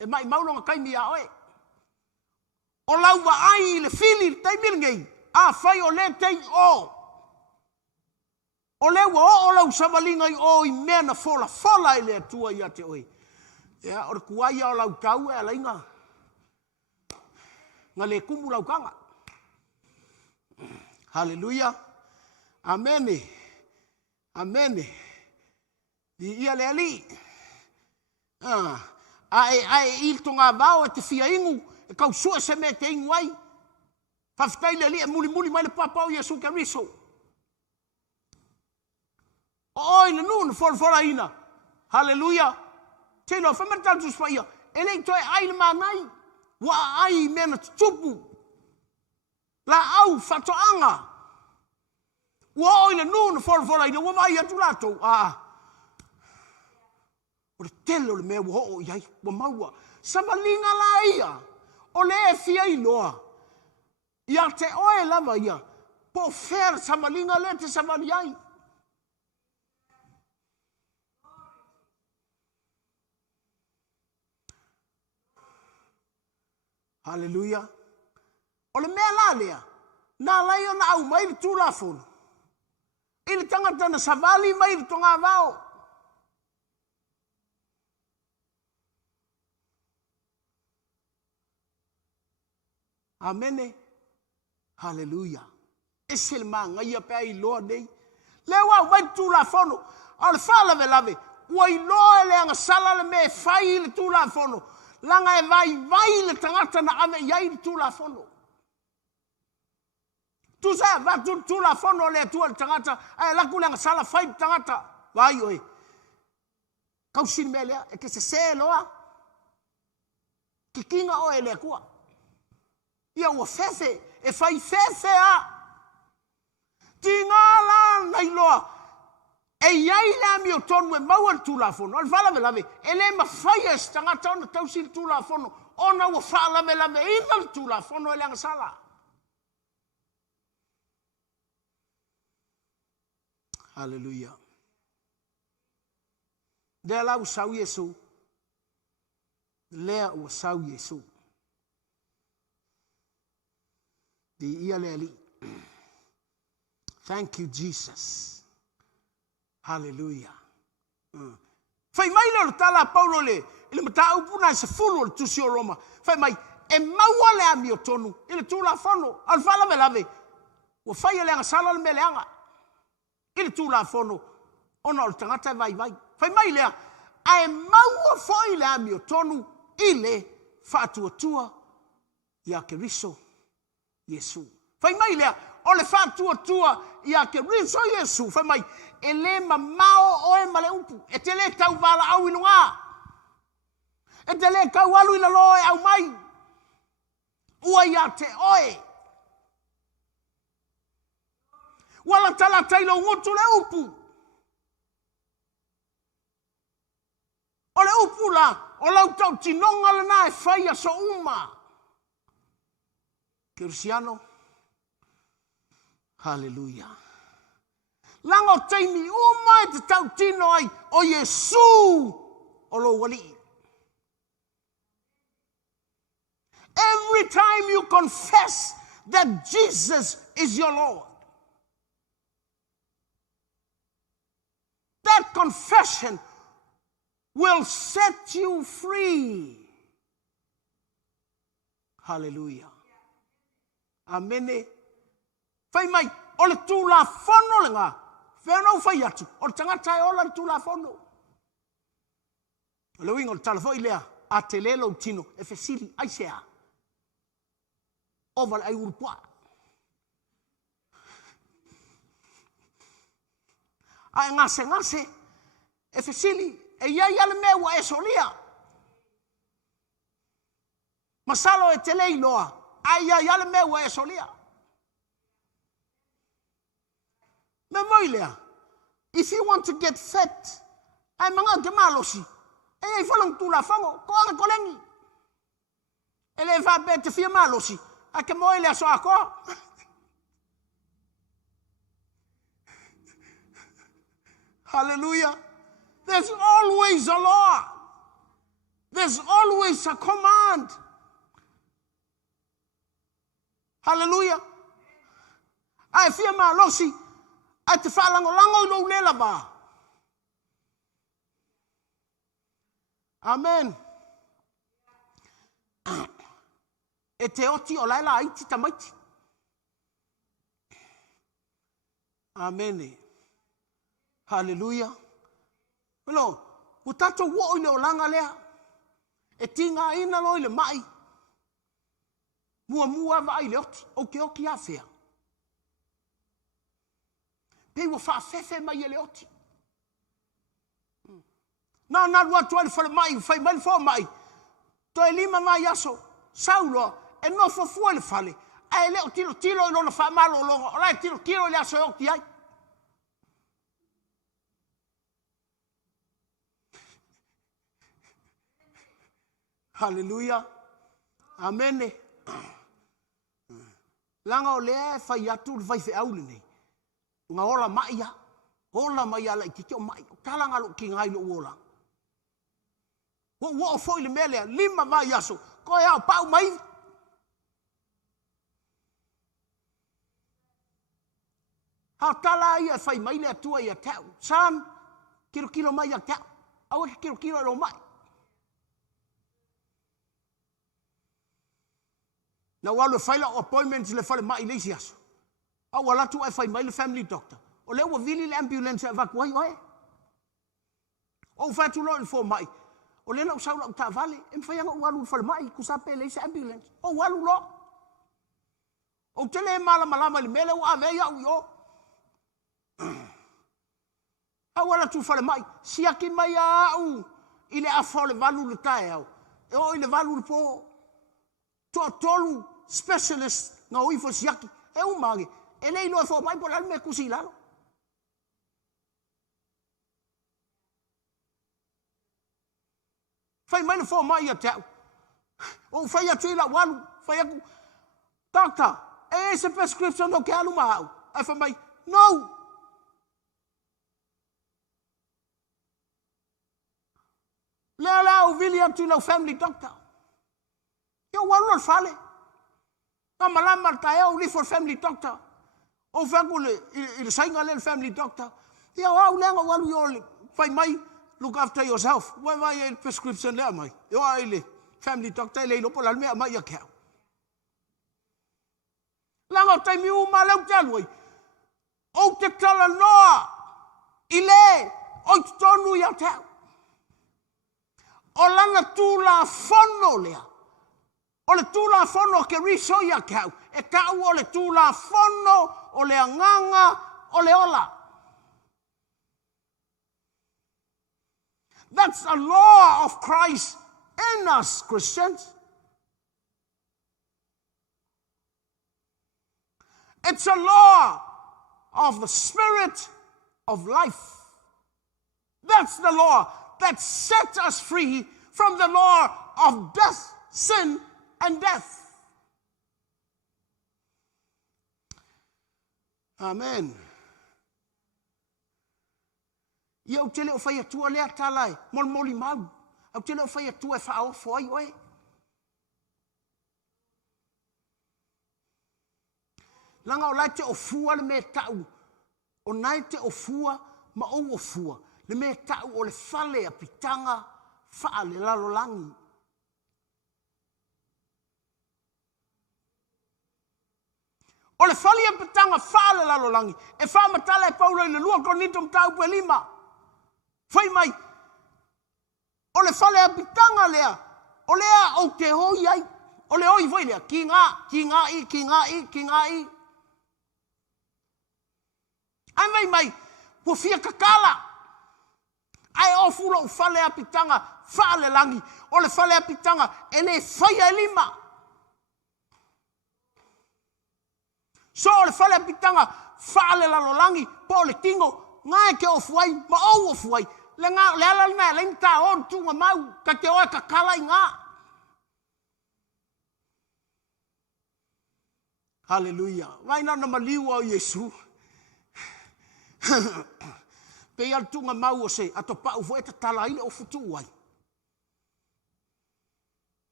e mai maulo kai mi a oe o lau va ai le fili tai milngei a fai o le tai o o le o lau samalinga i o i mea na fola i le atua i ate oi. Ea, o le kuaia o lau tau e alainga. Nga le kumu lau kanga. Haleluia. Amene. Amene. Di Aloalii. Ai il tonga vao te fia ingu. E kau sua se me te ingu ai. Whaftai le li e muli mai le papau Iesu Keriso. Oi na nu na fola ina. Hallelujah. Tēnā whamatau tu spaia. E lei toi ai na manai. Wa ai mena tupu. La au whatoanga. Wa oi na nu na fola ina. Wa mai atu lato. O le telo le mea wo iai. Wa maua. Samalinga la ia. O le e fia iloa. Ia te oe lava ia. Po fer samalinga le te samaliai. Hallelujah. O le mea la lea. Nā lai o na au mai le tūla fono. I le tangata na savali mai le tonga vao. Amene. Hallelujah. Ese le manga ia pe ai loa nei. Le wa mai tūla fono. O le wha lave. Ua i loa le anga sala le me fai le tūla fono. Langa e vai le tangata na ave iai le tūla fono. Tu sa va tūla fono le tua le tangata. Ai laku le anga sala fai le tangata. Vai oi. Kau sin me lea. E ke se loa. Ki kinga o e lea kua. Ia ua fefe. E fai fefe a. Tinga la nei loa. E iai la mi o tonu e maua le tūla fono. Al wha lave. E le ma fai e stangata ona tausi le tūla fono. Ona ua wha lave ina le tūla fono e le anga sala. Hallelujah. Lea la ua sau Iesu. Lea ua sau Iesu. Di Aloalii. Thank you, Jesus. Hallelujah. Fai mai lo tala Paulo le mata upuna se fulu le tusi o Roma. Fai mai e maua le ami o tonu. Ile tula fono al fala lave. O fai le anga sala le meleanga. Ile tula fono ona o tangata vai. Fai mai le ai maua foi le ami o tonu ile fatu tua ia Keriso Yesu. Fai mai le o le fatu tua ia Keriso Yesu. Fai mai e le mamao o e male upu. E te le tau vala au ilunga. E te le kau alu ila loe au mai. Ua ia te oe. Wala tala tailo ngutu le upu. O le upu la. O lau tau tinonga le na e faya so uma. Cristiano. Hallelujah. Lango taimi uma e te tau tino ai o Yesu o Aloalii. Every time you confess that Jesus is your Lord, that confession will set you free. Hallelujah. Amene. Fai mai, o le tūla fono le ngā. Whenau fai atu, o le tangata e ola le tūla fono. O le wingo le talafoi lea, a te lelo tino, e fesiri aisea. Oval ai urupua. A ngase, e fesili, e iai ale mewa e solia. Masalo e te leiloa, a iai ale mewa e solia. If you want to get fat, ay mga gemalosi. Ay falang tula fango, ko ang kolengi. Ele va bete fia malosi. Ake moile aso ako. Hallelujah. There's always a law. There's always a command. Hallelujah. Ay fia malosi. Ai te whalango-lango i lou lela ba. Amen. E te oti o laila aiti tamaiti. Amene. Hallelujah. Hello. Utato wo ile olanga lea. E tinga ina lo ile mai. Mua vai le oti. Oki afea. Pe wo fa fefe mai le oti. Na lua tuali fale mai. Fai mai fo mai. To e lima mai aso. Saulo. E no fo fuele fale. Ai leo tiro ilo na fa malo longo. Ola tiro le aso oti ai. Hallelujah. Amen. Langa o lea fai atu fai fe auli nei. Nga ola maia. Ola maia la ikiki o mai. Kalanga lo ki ngai lo ola. Wo foi le mele lima mai aso. Ko ya pau mai. Ha tala ia fai mai le atua ia tau. Sam kilo mai ia tau. Au kilo lo mai. Na walu faila appointments le fale mai le siaso. Au wala tu ai fai mai le family doctor. O le wa vili le ambulance evacuate oe. O fa tu lo fo mai. O le na usaula ta vale em fai nga walu fale mai ku sa pe le ambulance. O walu lo. O tele malama le mele wa ve ya yo. Au wala tu fale mai siaki mai au ile afole valu le tae au. E o ile valu po tolu specialist nga oi fo siaki e o mange e lei lo fo mai pola me kusila fai mai fo mai ata o fai atu la walu fai aku doctor e se prescription do que alu mau ai fai mai no la o William tu no family doctor yo walu fale na malama tae o li for family doctor o fakule il sainga le family doctor ya au lenga walu yo fai mai look after yourself when my prescription le mai yo ai family doctor le lo pola me mai ya ka langa tai mi uma le taloi o te tala noa ile o tonu ya ta o langa tu la fono lea o le tula fono ke riso ya kau. E kau o le tula fono, o le anganga, o le ola. That's a law of Christ in us, Christians. It's a law of the Spirit of life. That's the law that sets us free from the law of death, sin, and death. Amen. Ia tele o fai atua lea talai, moli mau. Au tele o fai atua e wha fo ai oe. Langa o lai te o fua le me tau. O nai te o fua ma o fua. Le me tau o le fale a pitanga wha le lalolangi. O le fali e petanga whaale lalolangi. E wha matala e paura i le lua konito mtau pue lima. Whai mai. O le fale e petanga lea. O lea o te hoi ai. O le hoi voi lea. Ki ngā i. Ai mai mai. Po fia kakala. Ai o fulo o fale e petanga whaale langi. O le fale e petanga e le whai e lima. So le fale pitanga fale la lolangi po le tingo ngai ke o fuai ma o fuai le nga le ala na le nta on tu mau ka te o ka kala nga hallelujah vai na na maliu o Yesu pe al tu mau o se ato pa o foi ta tala ile o futu wai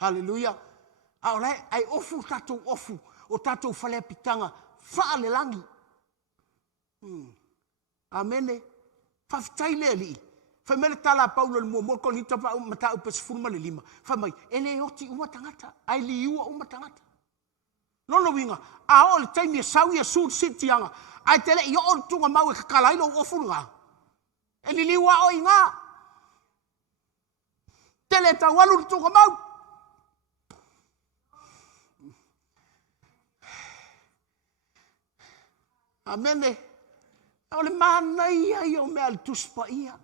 hallelujah ai ai ofu tatu ofu o tatou fale pitanga faale langi. Amene. Fafitai le li. Fa mele tala Paulo le mo ko ni tapa mata upes furma le lima. Fa mai ele oti uma tangata. Ai li ua uma tangata. Lono winga. A o le taimi e sau ia su sitianga. Ai tele i o tunga mau e kakalai lo o funga. E li liwa o inga. Tele ta walu tunga mau. Amene. O le manai ai o mea le tuspa ia.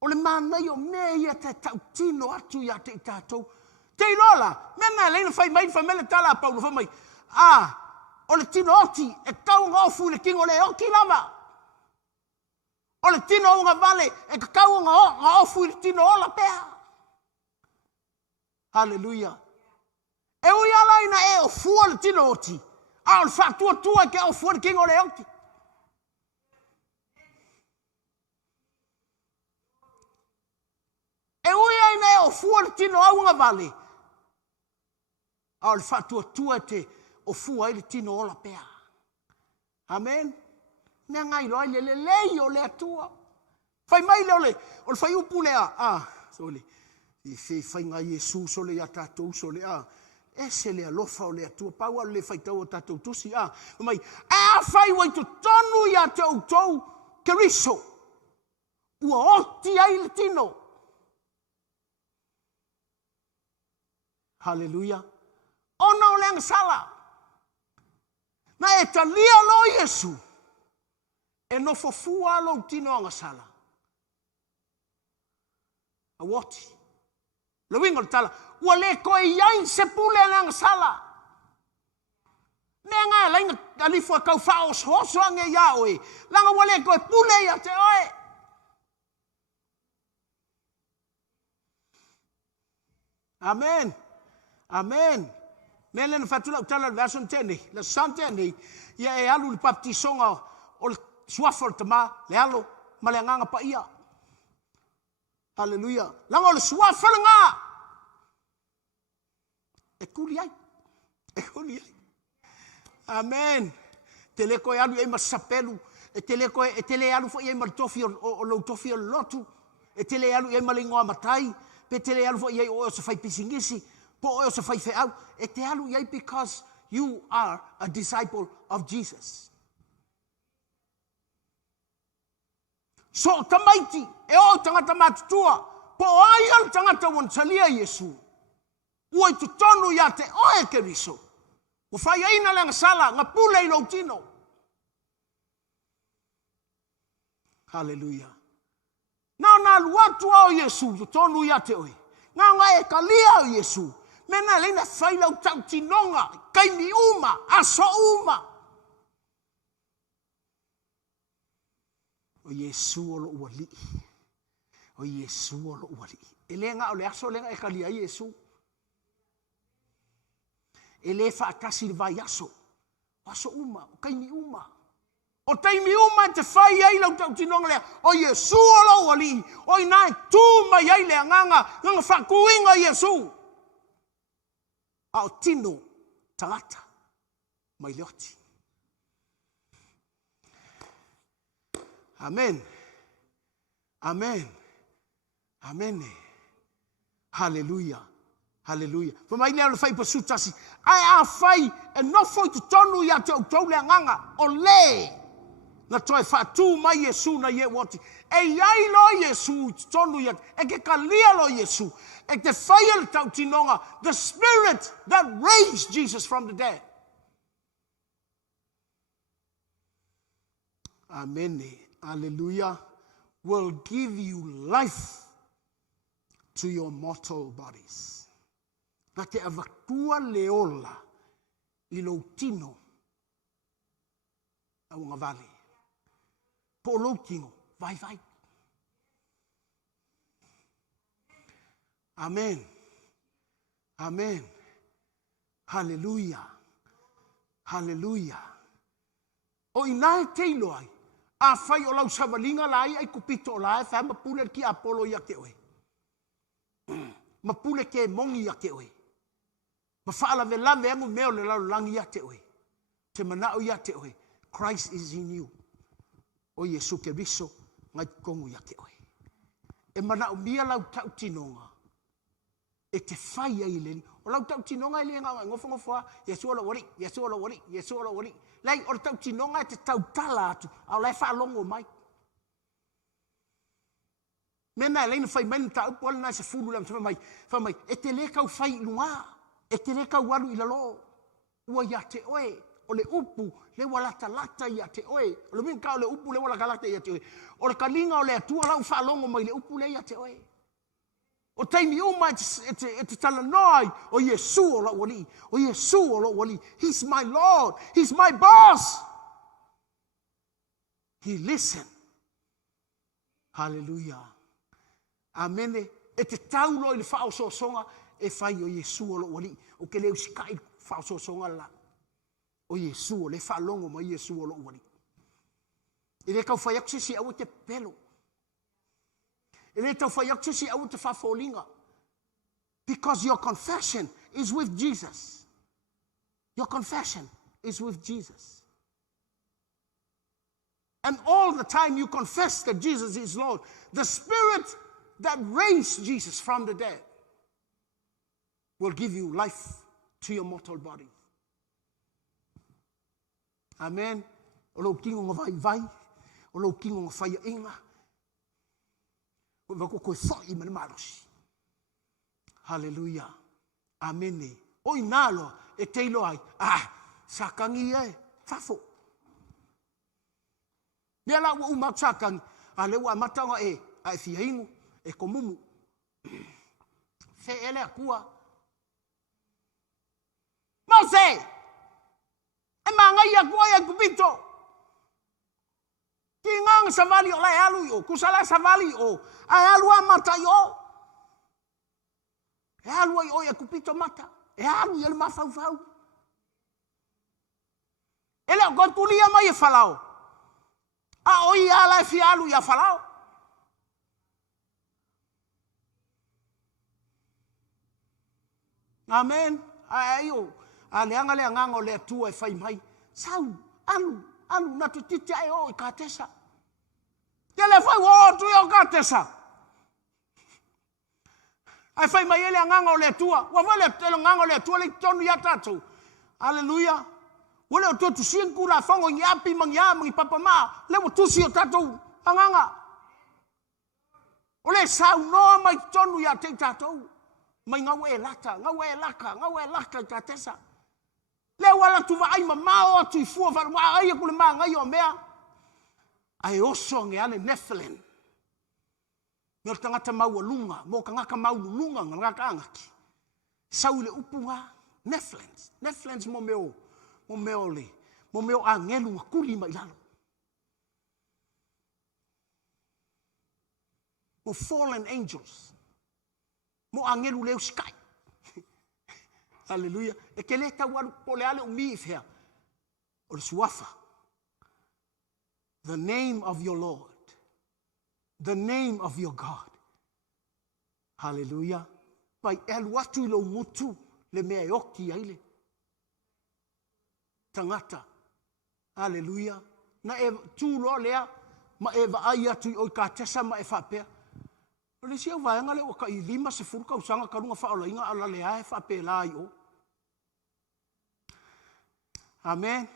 O le manai o mea ia te tautino atu ia te tatou. Te ilola, mena leina fai mai fai mele tala paulo fai mai. O le tino oti e kau ngofu le kingo le oki lama. O le tino o nga vale e kau nga ofu le tino ola pea. Hallelujah. E ui ala ina e o fua le tino oti. A o le whaatua tua ke o fua le kingo le oki. E ui aina e o fua le tino au nga vale. A o le whaatua tua te o fua i le tino ola pea. Amen. Nea ngai loa le lei o le atua. Fai mai le o le fai upu lea. Sole. I fai ngai Jesu sole ia tatou sole. E se le alofa o le atua. Pau alu le fai tau o tatou tusi. Mai. Fai wai tu tonu ia te outou. Keriso. Ua oti ai le tino. Hallelujah. Ona o leang sala. Na e talia lo Yesu. E no fofua lo tino anga sala. A wati. Lo wingo tala. Ua le koe iain se pule leang sala. Nenga lainga alifua kau faos hoso ange ia oe. Langa wale koe pule ia te oe. Amen. Amen. Nele na fatula utala version 10. La santene ia e alu le baptisonga o le suafo tama le alo ma le nganga pa ia. Hallelujah. Langa o le suafo nga. E kuli ai. E kuli ai. Amen. Te le koe alu e masapelu. E te le alu fo ia maltofi o lo tofi o lotu. E te le alu e malingoa matai. Pe te le alu fo ia o se fai pisingisi. Po o se fai fe au. E te alu ia because you are a disciple of Jesus. So tamaiti e o tangata matutua. Po ai al tangata wonsalia Yesu. Ua tu tonu ia te oe keriso. O fai aina le sala nga pule i lo tino. Hallelujah. Na luatu o Yesu tu tonu ia te oe. Nga e kalia o Yesu. Mena leina fai lau tau tinonga. Kaimi uma. Aso uma. O Yesu o lo uali. O Yesu o lo uali. E lenga o le aso lenga e kalia Yesu. E le whaakasi le vai aso. Aso uma. O kaimi uma. O taimi uma te whai ai lau tau tinonga lea. O Yesu o lo uali. O inai tū mai ai lea nganga. Nganga whakuinga Yesu. A o tino tangata mai leoti. Amen. Amen. Amen. Hallelujah. Hallelujah. Fa mai lea le fai pa sutasi. Ai a fai e no foi tu tonu ia te outou lea nganga. O le. Na toi whatu mai Yesu na ye wati. E iai lo Yesu tonu ia. E ke kalia lo Yesu. E te whaia tau tinonga. The Spirit that raised Jesus from the dead. Amen. Hallelujah. Will give you life to your mortal bodies. Na te avakua leola i lo tino a unga vale. Po lo tino, vai. Amen. Amen. Hallelujah. Hallelujah. O inai teilo ai. A fai o lau savalinga lai ai kupito o lai. Fai mapule ki Apollo ia ke oe. Mapule ke mongi ia ke oe. Mafala ve lave angu meo le lau langi ia te oe. Te manao ia te oe. Christ is in you. O Yesu ke viso ngai kongu ia ke oe. E manao mia lau tau tinonga. e te whai ai le li. O lau tau tinonga i le ngā ngofa, Yesu ala wari, Yesu ala wari, Yesu ala wari. Lei, o tau tinonga e te tau tala atu, au lai whaalongo mai. Mena e leina whai mai ta upu ala nai se fulu lam te whamai, e te le kau whai lunga, e te le kau walu i lalo, ua ia te oe, o le upu, le walata lata ia te oe, o le minka o le upu le walaka lata ia te oe, o le kalinga o le atua lau whaalongo mai le upu le ia te oe. O taimi uma e te tala noi o Yesu o lo wali. O Yesu o lo wali. He's my Lord. He's my boss. He listen. Hallelujah. Amen. E te taulo i le whao so songa e whai o Yesu o lo wali. O ke leo sikai whao so songa la. O Yesu o le whalongo mai Yesu o lo wali. I le kau whai aksesi au te pelo. Because your confession is with Jesus. Your confession is with Jesus. And all the time you confess that Jesus is Lord, the Spirit that raised Jesus from the dead will give you life to your mortal body. Amen. O kingo ngo vai, o kingo ngo fai inga. Hallelujah. Amen. Oi nalo e teilo ai. Sakangi e fafo. Nia la wa umak sakangi. Ale wa matanga e ai fiaingu e komumu. Fe ele akua. Mose. E manga ia kua ia kupito. Kingang savali o lai alu yo, kusala savali o, ai alu a mata yo. E alu ai o ia kupito mata, e alu ia le mafau. Ele o kontulia mai e falao. A o ia ala e fi alu ia falao. Amen. Ai o, a leanga le ngango le tua e fai mai. Sau, alu na tutiti ai o i katesa. Tele fai o tu i katesa. Ai fai mai ele nganga o le tua. Wa vale tele nganga o le tua le tonu ya tatu. Hallelujah. Wale o tu sinku la fongo nyapi mangyam i papa ma. Le mo tu si o tatu nganga. Ole sa no mai tonu ya te tatu. Mai ngawe laka katesa. Le wala tu vai mamao tu fu va ai ku le manga yo mea ai oso nge ale Nephilim no tangata mau lunga mo kanga mau lunga ngaka angaki saule upunga Nephilim mo meo angelu kuli mai lalo mo fallen angels mo angelu leo sky. Hallelujah. E ke le tauaru pole ale umi fea. O le suafa. The name of your Lord. The name of your God. Hallelujah. Pai elu atu ilo mutu le mea oki aile. Tangata. Hallelujah. Na e tu lo lea ma e va ai atu o ka tesa ma e whapea. O le sia vaenga le o ka i lima se furuka usanga karunga whaolainga ala lea e whape la i o. Amen.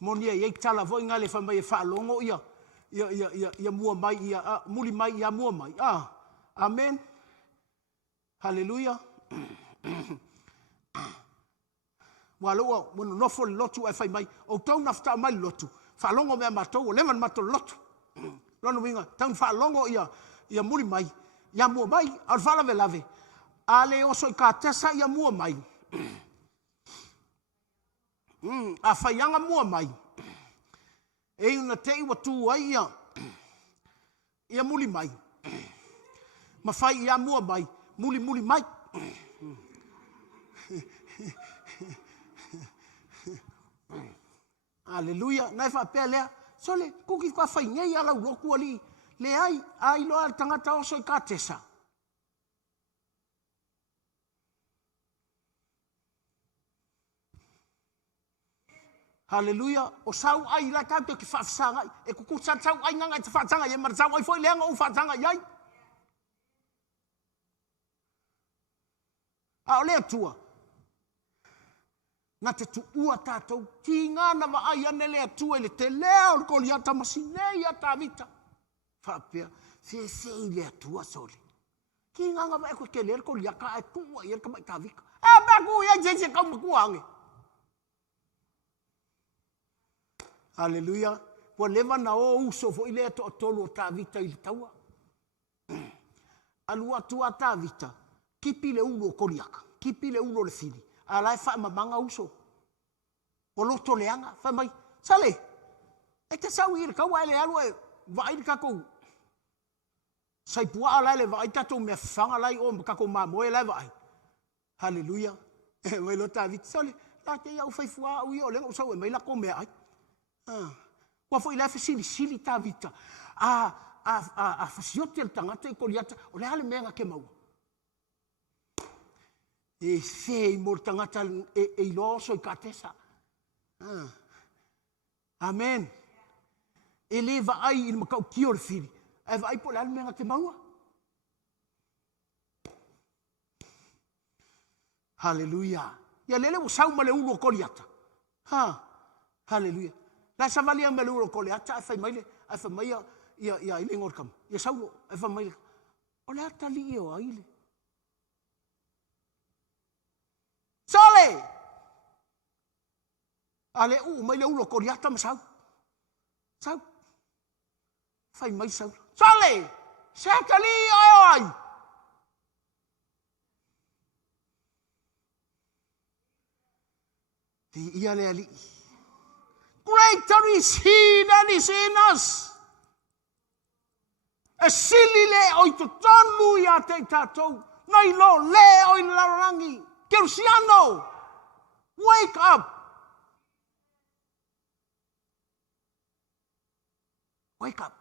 Monia ye tala vo inga le famai e whaalongo ia mua mai ia muli mai ia mua mai. Amen. Hallelujah. Waloa mono nofo lotu e fai mai o tau nafta mai lotu. Whaalongo mea matou o leman matou lotu. Lono winga tau whaalongo ia muli mai ia mua mai al fala velave. Ale oso I ka tesa ia mua mai. A whaianga mua mai. E una te iwa tū ai ia muli mai. Ma whai ia mua mai. Muli mai. Hallelujah. Nai whapea lea. So le kuki kwa whai ngei ala uroku ali. Le ai loa tangata oso I ka tesa. Hallelujah. O sau ai la tau te ki whaafsanga. E kuku sa sau ai nganga te whaatanga. E mara sau ai foi leanga o whaatanga iai. A o le atua. Na te tu ua tātou, ki ngana wa ai ane le atua le te leo le koliata masinei a tāvita. Whapea, se le atua soli. Ki nganga wa eko ke le koliaka e tua i ka mai tāvika. E baku ia jese kau makua ange. Hallelujah. Wa leva na o uso fo ile to tolu o tāvita i taua. Alu atua tāvita, kipi le ulo koliaka, kipi le ulo le fili. Ala e wha mamanga uso. O loto leanga, wha mai, sale, e te sau i kau ai le alu e vai ni kakou. Sai pua ala le vai tatou me whanga lai o kakou mamoe lai vai. Hallelujah. E wai lo tāvita, sale, la te iau whaifua au i o lenga usau e mai lako mea ai. Wa fo i lai sili tāvita. A fasiote le tangata i koliata, o le hale menga ke maua. E fei mo le tangata e iloso i katesa. Amen. E le va ai i makau kio le fili. E va ai po le hale menga ke maua. Hallelujah. Ia lele o sau ma le ulo koliata. Hallelujah. La savalia ma le ulo koliata, e fai maile, e fai maia, ia ile ngor kam. Ia saulo, e fai maile. O le atali o aile. Sale! Ale mai le ulo koriata ma sau. Sau. Fai mai sau. Sale! Sekali ai. Te ia le ali. Greater is he that is in us. E sili le oi to tonu ia te tatou. Nai lo le oi larangi. Cristiano, wake up. Wake up.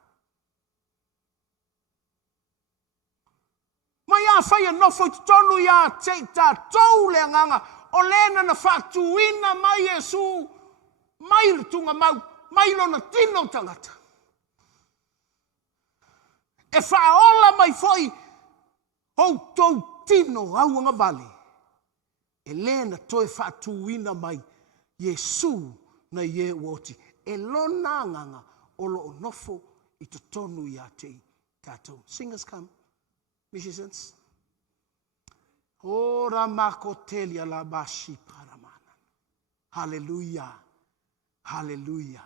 Mai a whai no foi tonu ia te tatou le nganga. O lena na whatuina mai Jesu. Mai le tunga mau. Mai lona tino tangata. E whaola mai foi. Hou tou tino au anga vale. E lena toi whatuina mai Jesu na ye woti. E lona nganga o lo nofo i to tonu ia te tatou. Singers come. Musicians. Ora makotelia la bashi paramana. Hallelujah. Hallelujah.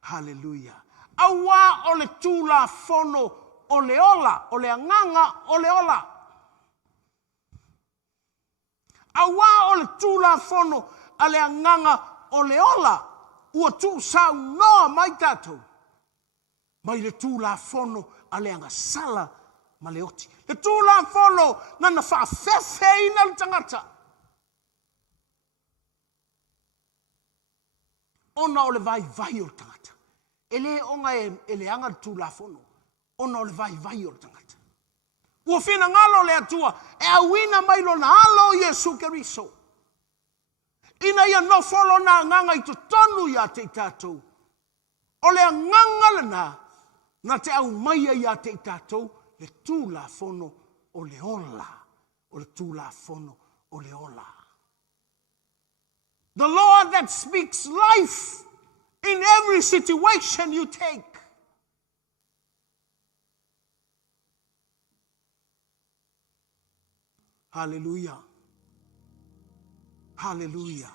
Hallelujah. Awa o le tula fono o le ola, o le anganga o le ola. Awa o le tula fono a le anganga o le ola. Ua tu sau noa mai tatou. Mai le tula fono a le anga sala ma le oti. Le tula fono nana whaafefeina le tangata. Ona o le vai o le tangata. Ele onga ele anga le tula fono. Ona o le vai o le tangata. Ua fina ngalo le atua, e awina mai lo na alo Yesu Keriso. Ina ia no folo na nganga i to tonu ia te tatou. O le nganga lana, na te au maia ia te tatou, le tula fono o le ola. O le tula fono o le ola. The Lord that speaks life in every situation you take. Hallelujah. Hallelujah.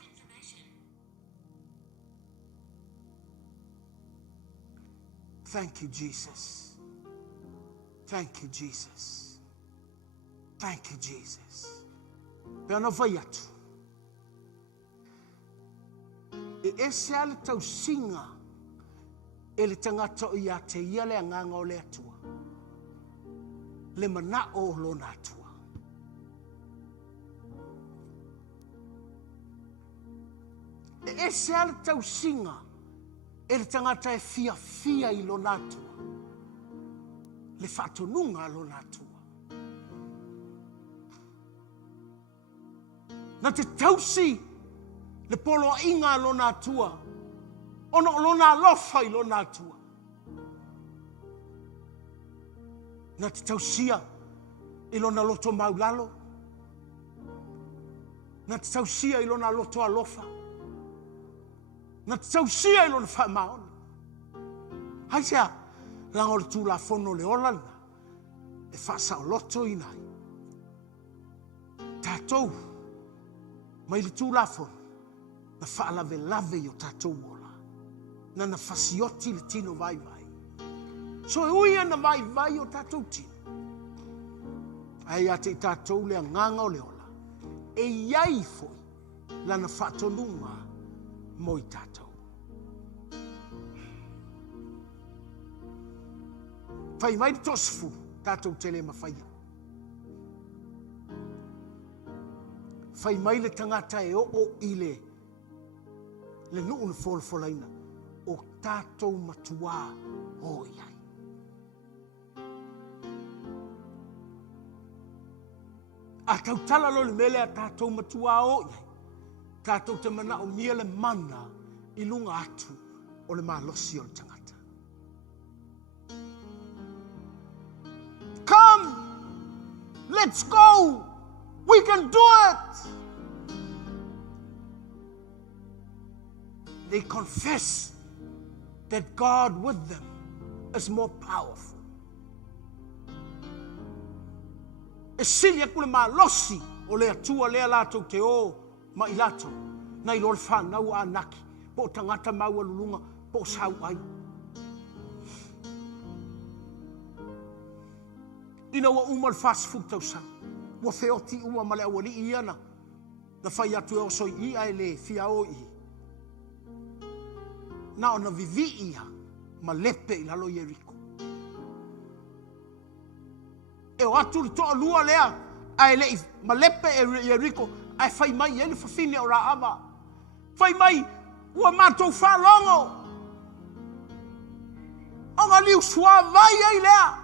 Thank you, Jesus. Thank you, Jesus. Thank you, Jesus. Pena vai atu. E ese ale tau singa ele tangata o ia te ia le anganga o le atua. Le mana o lona atua. E ese ale tau singa ele tangata e fia i lona atua. Le whatonunga lona atua. Na te tausi le polo inga lona atua. Ono lona alofa i lona atua. Na te tausia i lona loto maulalo. na te tausia ilona loto alofa. Na te tausia ilona whamaona. Hai sea, langa o le tū la fono le ola na, e whasa o loto i nai. Tātou, mai le tū la fono, na whaalave lave i o tātou ola. Na whasioti le tino vai vai. So e uia na vai vai o tātou tino. Ai ate i tātou le nganga o le ola. E iai foi, lana whatonunga mo i tātou. Whai mai di tosfu, tātou tele mawhaia. Whai mai le tangata e o i le nuu na wholawholaina o tātou matua o iai. A tau tala lo le mele a tātou matua o iai. Tātou te mana o mia le mana i lunga atu o le malosi o le tangata. Come! Let's go! We can do it! They confess that God with them is more powerful. E sili aku le malosi o le atua lea latou te o ma i latou. Na i lor whanau a naki. Po tangata maua lulunga. Po sau ai. Ina wa umal fast food tau sang. Wa feoti uma male awali i ana. Na whai atu e oso i ai le fia o i. Na ona vivi ia ma lepe i lalo Yeriko. E o atu li toa lua lea, ai lei ma lepe e Yeriko, ai whai mai ele whawhine o Raava. Whai mai, ua mātou whalongo. O ngā liu sua vai ai lea.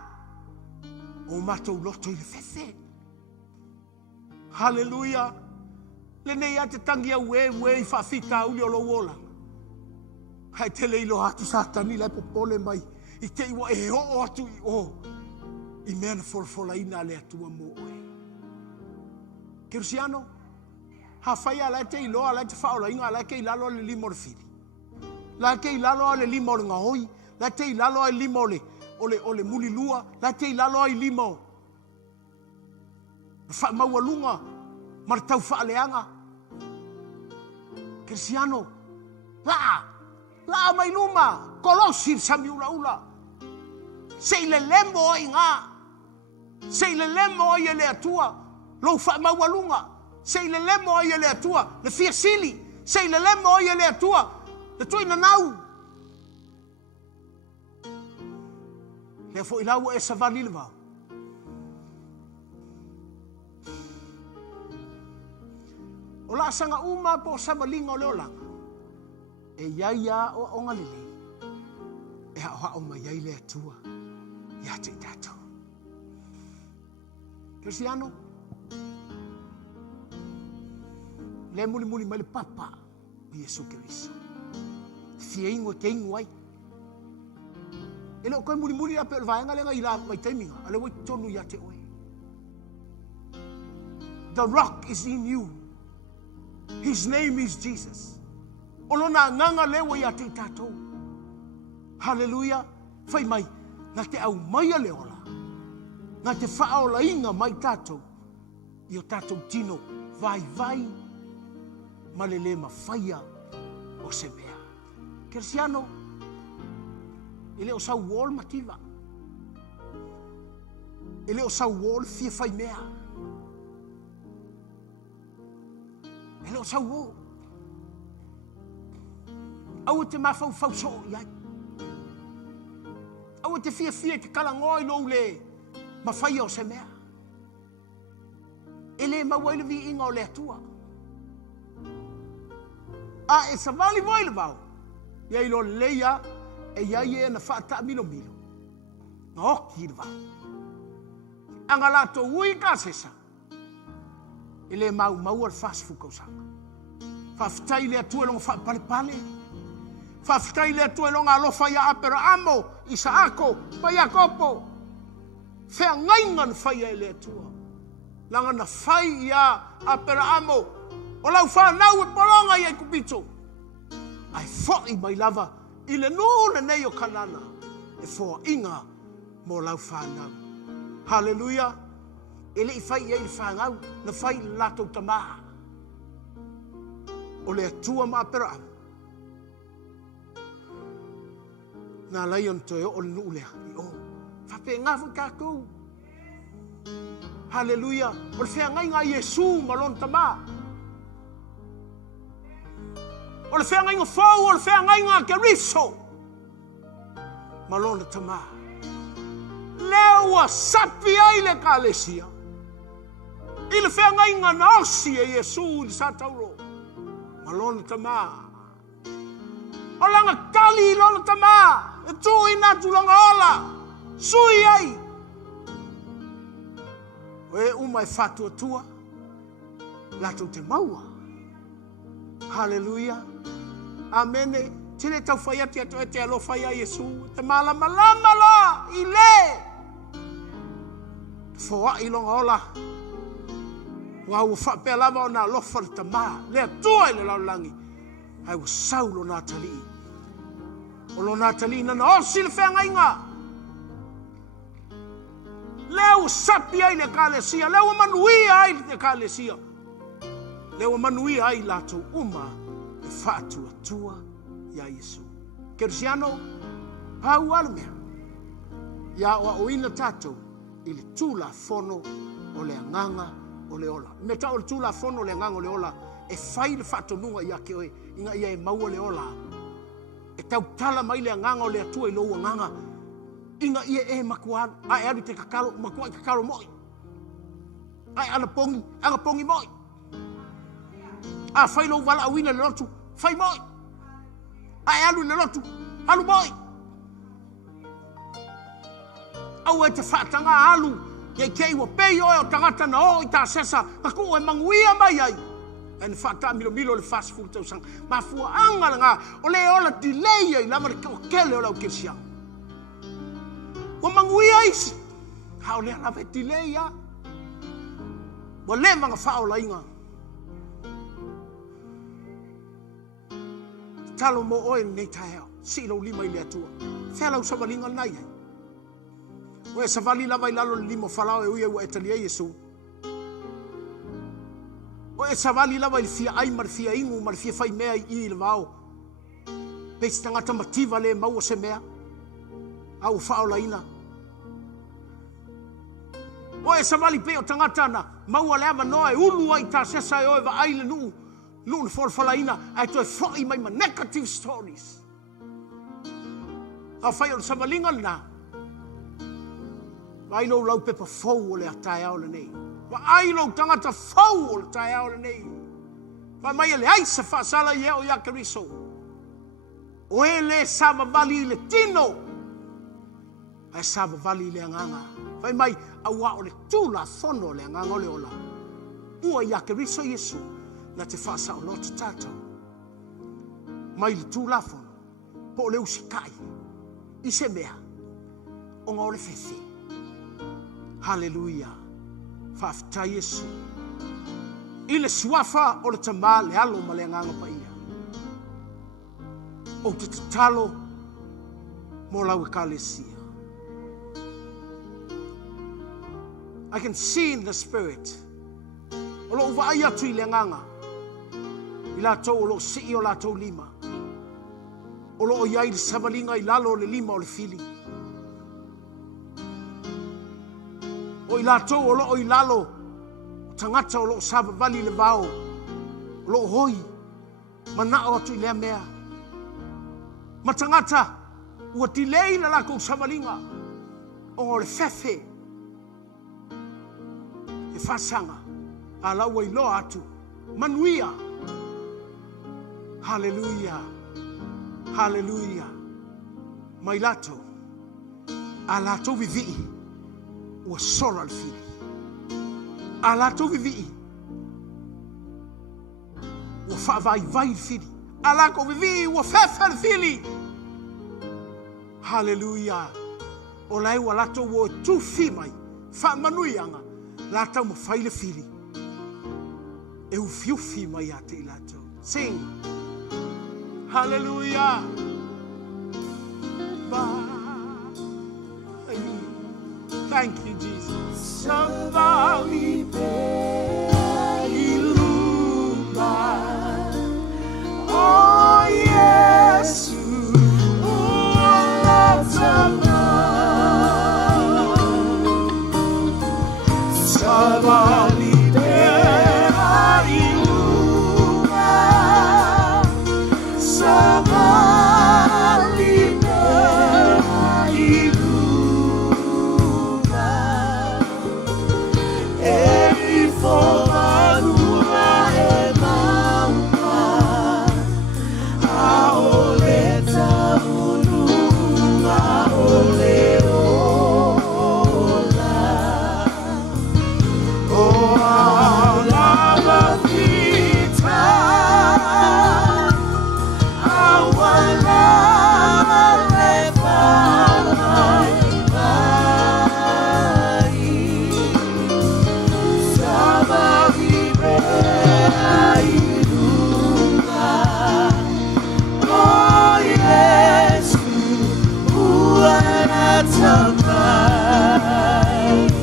O mātou loto i le whewhe. Hallelujah. Le nei a te tangi au e i whawhita uli o lo wola. Hai te leilo atu satani lai popole mai. I te iwa e o atu i o. I mea na wholawholaina le atua mo oe. Kirusiano, ha whai a lai te iloa, lai te whaolainga, lai ke ilalo le limo le whiri. Lai ke ilalo le limo le ngahoi, lai te ilalo le limo o le muli lua, lai te ilalo le limo. Wha maua lunga, maratau whaaleanga. Kirusiano, la mai luma, kolosi sami ula ula. Sei le lemo i ngā. Sei le lemo i le atua. Lo wha mawalunga. Sei le lemo i le atua. Le fia sili. Sei le lemo i le atua. Le tui na nau. Le fo ilau e savali le vau. O la sanga uma po savalinga o leolanga. E iaia o onga lili. E ha o mai ai le atua. Ia te tātou. Cristiano, le muli muli mai le papa i Yesu Keriso. Fia ingo ke ingo ai. E leo koe muli muli ape le vaenga lenga i la mai taiminga. Ale wai tonu ia te oe. The rock is in you. His name is Jesus. Olona nganga lewa ia te tātou. Hallelujah. Fai mai. Na te au mai a leola. Na te whaola inga mai tātou. I o tātou tino vai vai. Malele ma whaia o se mea. Cristiano. Ele o sau wall mativa. Ele o sau wall fia whai mea. Ele o sau wall. Au te mawhau fau so iai. Au te fia te kalangoi lo le ma whai o se mea. Ele mawai le vi inga o le atua. A e sa vali voi le vau. Ia ilo leia e iai e na whaata milo milo. Nga oki le vau. Anga lato ui ka sesa. Ele mau al fast food kausanga. Whaftai le atua longa wha pale. Whaftai le atua longa alofa ia apera amo. Isaako, mai akopo. Whea ngaingan whai e le atua. Langa na whai ia apera amo. O lau whanau e polonga i kupito. Ai fōi mai lava i le nūna nei o kanana. E fōa inga mo lau whanau. Hallelujah. Ele i whai i whangau na whai lato tamaha. O le atua maa pera am. Nā laion toi o le nuu lea i o. Whape ngafu kākou. Hallelujah. O le whea ngai ngā Yesu malon tamaha. O le whea ngai ngā whau, o le whea ngai ngā keriso. Malona tamaha. Lewa sapi ai le kālesia. I le whea ngai ngā naosi e Yesu i sa tauro. Malona tamaha. O langa kali i lona tamaha. E tui natu langa ola. Sui ai. O e umai whatua tua. Lato te maua. Hallelujah. Amene. Tine tau whai ati ato e te alo whai a Yesu. Te malama la i le. Fōa i longa ola. Wau whapea lava o nā lofa le tamaa. Lea tua i le laulangi. Ai wa saulo nā talii. O lo nā talii nana osi le whenga inga. Leo sapi ai le kālesia. Leo manuia ai le kālesia. Leo manuia ai lato uma. E whātua tua ia Yesu. Kerisiano, pau almea. Ia oa oina tātou. I le tūla fono o le anganga o le ola. Me tau le tūla fono o le anganga o le ola. E whai le whatonunga ia ke oe. Inga ia e maua le ola. E tau tala mai le anganga o le atua i lou anganga. Inga ia e makuan. Ai aru te kakalo, makua i kakalo moi. Ai ana pongi, anga pongi moi. A whai lou wala awina le lotu. Whai moi. Ai alu le lotu. Alu moi. Au e te whaatanga alu. Ia kei wa pei oe o tangata na o i tā sesa. Kaku e manguia mai ai. E ni whaata milo le fast food tau sang. Ma fua angala ngā. O le ola delay ai. Lama le kele o lau kirsia. Wa manguia isi. Hao lea lava e delay ya. Wa le manga whao la inga. Talo mo oe nei taeo. Si lau lima i le atua. Whea lau savalinga nai ai. Oe savali lava i lalo le limo whalao e uia ua etalia Yesu. Oe savali lava i le fia ai mar fia ingu mar fia whai mea i le vao. Pesi tangata mativa le maua se mea. Au whao la ina. Oe savali pe o tangata na maua le ama noa e ulu ai ta sesa e oe va ai le nuu. Nuu na whala ina. Ai toi whai mai ma negative stories. A whai o savalinga na. Vai lo lau pepa fau o le atai au le nei. Wa ai lo tangata fau o le atai au le nei. Wa mai le aisa whaasala i eo ia keriso. O e le sava vali le tino. Ai sava vali le anganga. Vai mai aua o le tūla fono le anganga o le ola. Ua ia keriso Yesu. Na te whaasa o loto tātou. Mai le tūla fono. Po le usikai. I se mea. O ngā o le whewhi. Hallelujah. Whafta Yesu. I le suafa o le tamā le alo ma le anganga pa ia. O te tatalo mo lau e kālesia. I can see in the spirit. O lo uwa ai atu I le anganga. I lātou o lo sii o lātou lima. O lo o iai le savalinga I lalo o le lima o le fili. O I lātou o lo o I lalo. Tangata o lo sava vali le vao. O lo hoi. Manao atu I lea mea. Ma tangata. Ua tilei la lako savalinga. O le fefe. E whasanga. A lau I loa atu. Manuia. Hallelujah. Hallelujah. Mai lato. A lato vivi. Ua sora al fili. A lato vivi. Ua whaavai vai fili. A lako vivi. Ua whewha al fili. Hallelujah. O lai ua lato ua tu fi mai. Wha manuianga. Lata ua whaile fili. e ufiufi mai a te ilato. Sing. Hallelujah. Thank you, Jesus. Somebody oh, yes.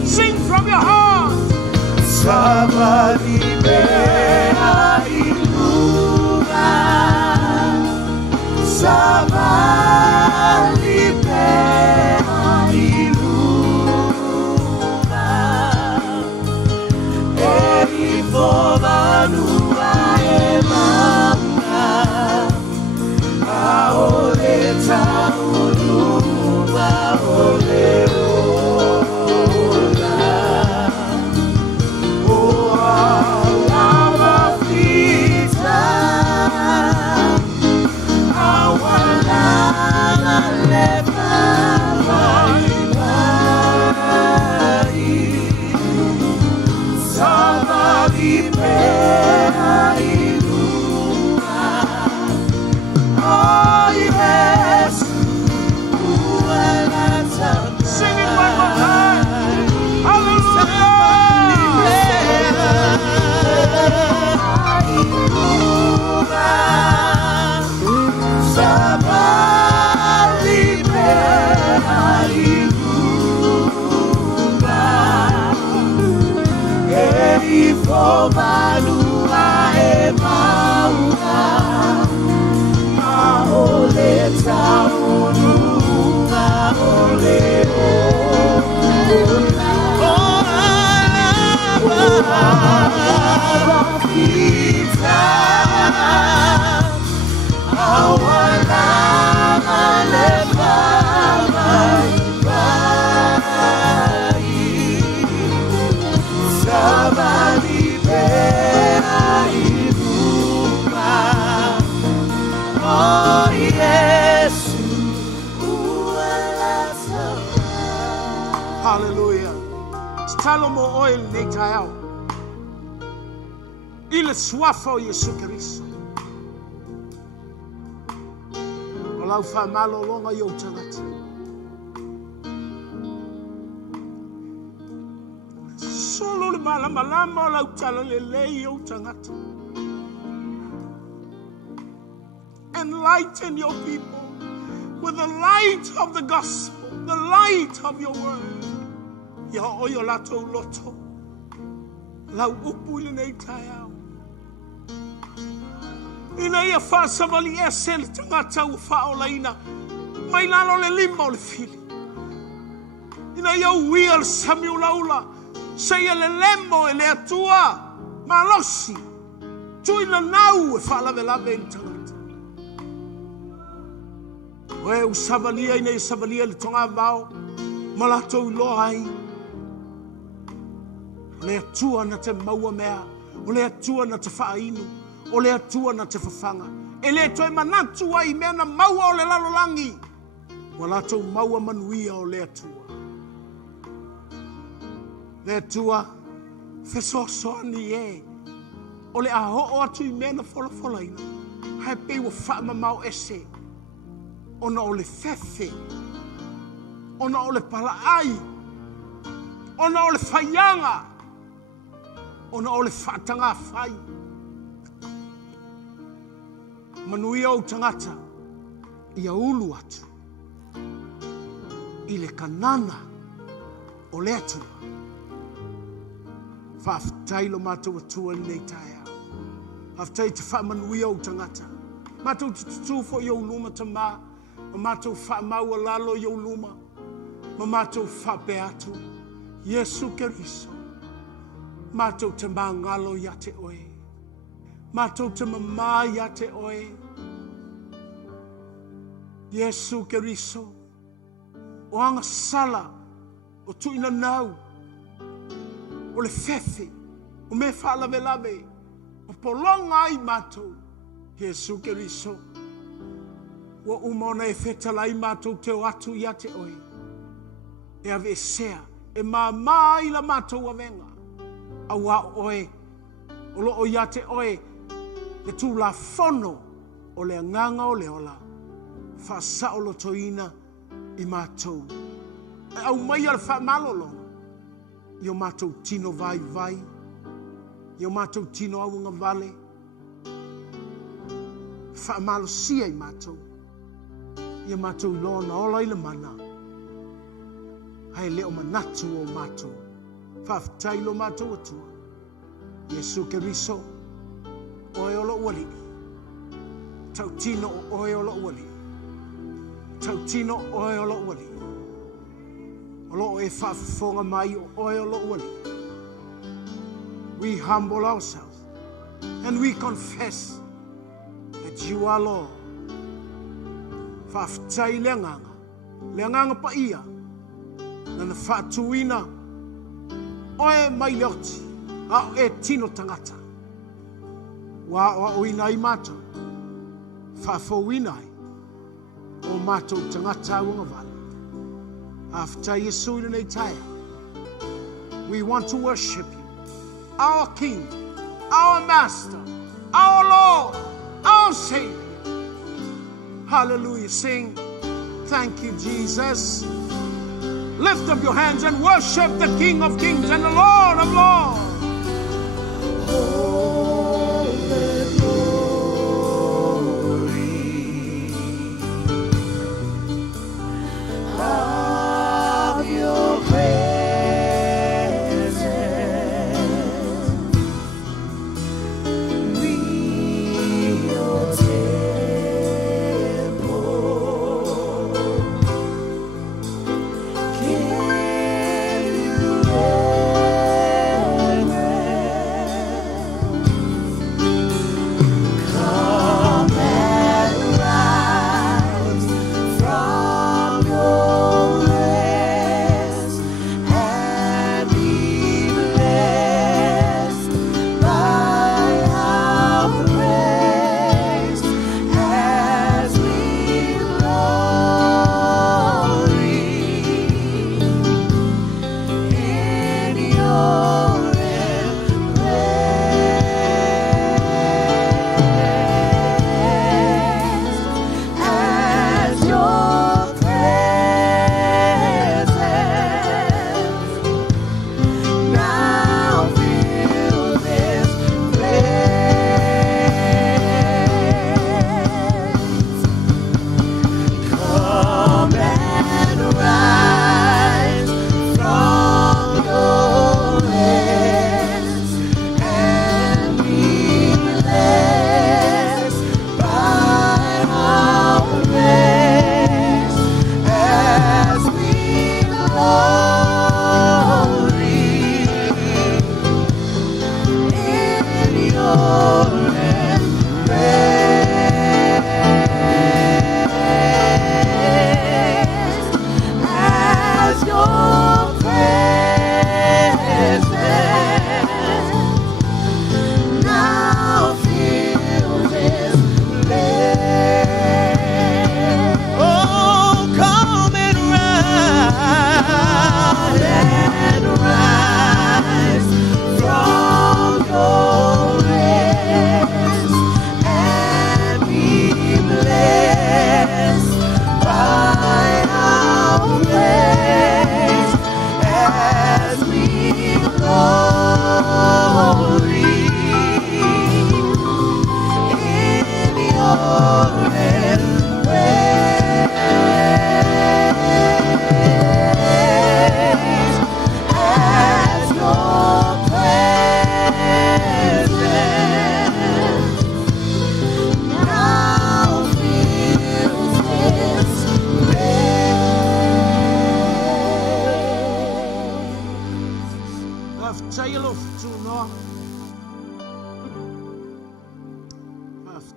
Sing from your heart. Somebody bear iluga. Somebody bear iluga. Eri fomanua emanga. Aoleta uluma oleo. Hallelujah. Talo mo oil nei taiao. Ile suafa o Yesu Kristo. O lau wha malo longa i o tangata. Solo le malama o lau tala le lei o tangata. Enlighten your people with the light of the gospel, the light of your word. Ya oyo lato loto. Lau upu ile nei taiao. Ina ia whaasa mali e sel tangata u whaolaina. Mai lalo le lima o le fili. Ina ia uia le sami ulaula. Seia le lemo e le atua. Malosi. Tui na nau e whaalawe lawe in tangata. Oe u savalia ina i savalia le tonga vao. Malato u loa ai. Le atua na te maua mea. O le atua na te whaainu. O le atua na te whawhanga. E le toi manatu ai mea na maua o le lalolangi. Wa latou maua manuia o le atua. Le atua fesoasoani e. O le aho atu i mea na fola ina. Hai pei wa whaama mau ese. Ona o le fefe. Ona o le palaai. Ona o le whaianga. ona o le whaatanga whai. Manuia o tangata ia ulu atu i le kanana o le atua. Whaafitai lo mātou atua ni nei tae au. Whaafitai te whaamanuia o tangata. Mātou tututu fo i au luma ta mā. Ma mātou whaamau lalo i au luma. Ma mātou whaape atu. Yesu Keriso. Mātou te mā ngalo ia te oe. Mātou te mamā ia te oe. Yesu Keriso. O anga sala. O tuina nau. O le fefe. O me whaalave lave. O polonga ai mātou. Yesu Keriso. Wa umona e whetalai mātou te o atu ia te oe. E ave sea. E mā i la mātou avenga. A wā oe. O lo o ia te oe. E tū la fono. O le nganga o le ola. Whasa o lo toina i mātou. E au mai al wha malolo. Io mātou tino vai vai. Io mātou tino aunga vale. Wha malo sia i mātou. Ia mātou lona ola i le mana. Hai leo manatu o mātou. Whaafitai lo mātou atua. Yesu Keriso. Oe o lo wali. Tau tino o oe o lo wali. Tau tino o oe o lo wali. O lo e whaafifonga mai o oe o lo wali. We humble ourselves. And we confess that you are Lord. Whaafitai le nganga. Le nganga pa ia. Nana whaatuina. Oe mai leoti. A e tino tangata. Wa o oina i mātou. Whaafouina ai. O mātou tangata unga vale. After Yesu in nei taia. We want to worship you. Our King. Our Master. Our Lord. Our Savior. Hallelujah. Sing. Thank you, Jesus. Lift up your hands and worship the King of Kings and the Lord of Lords. Oh, the glory of your presence. We your temple.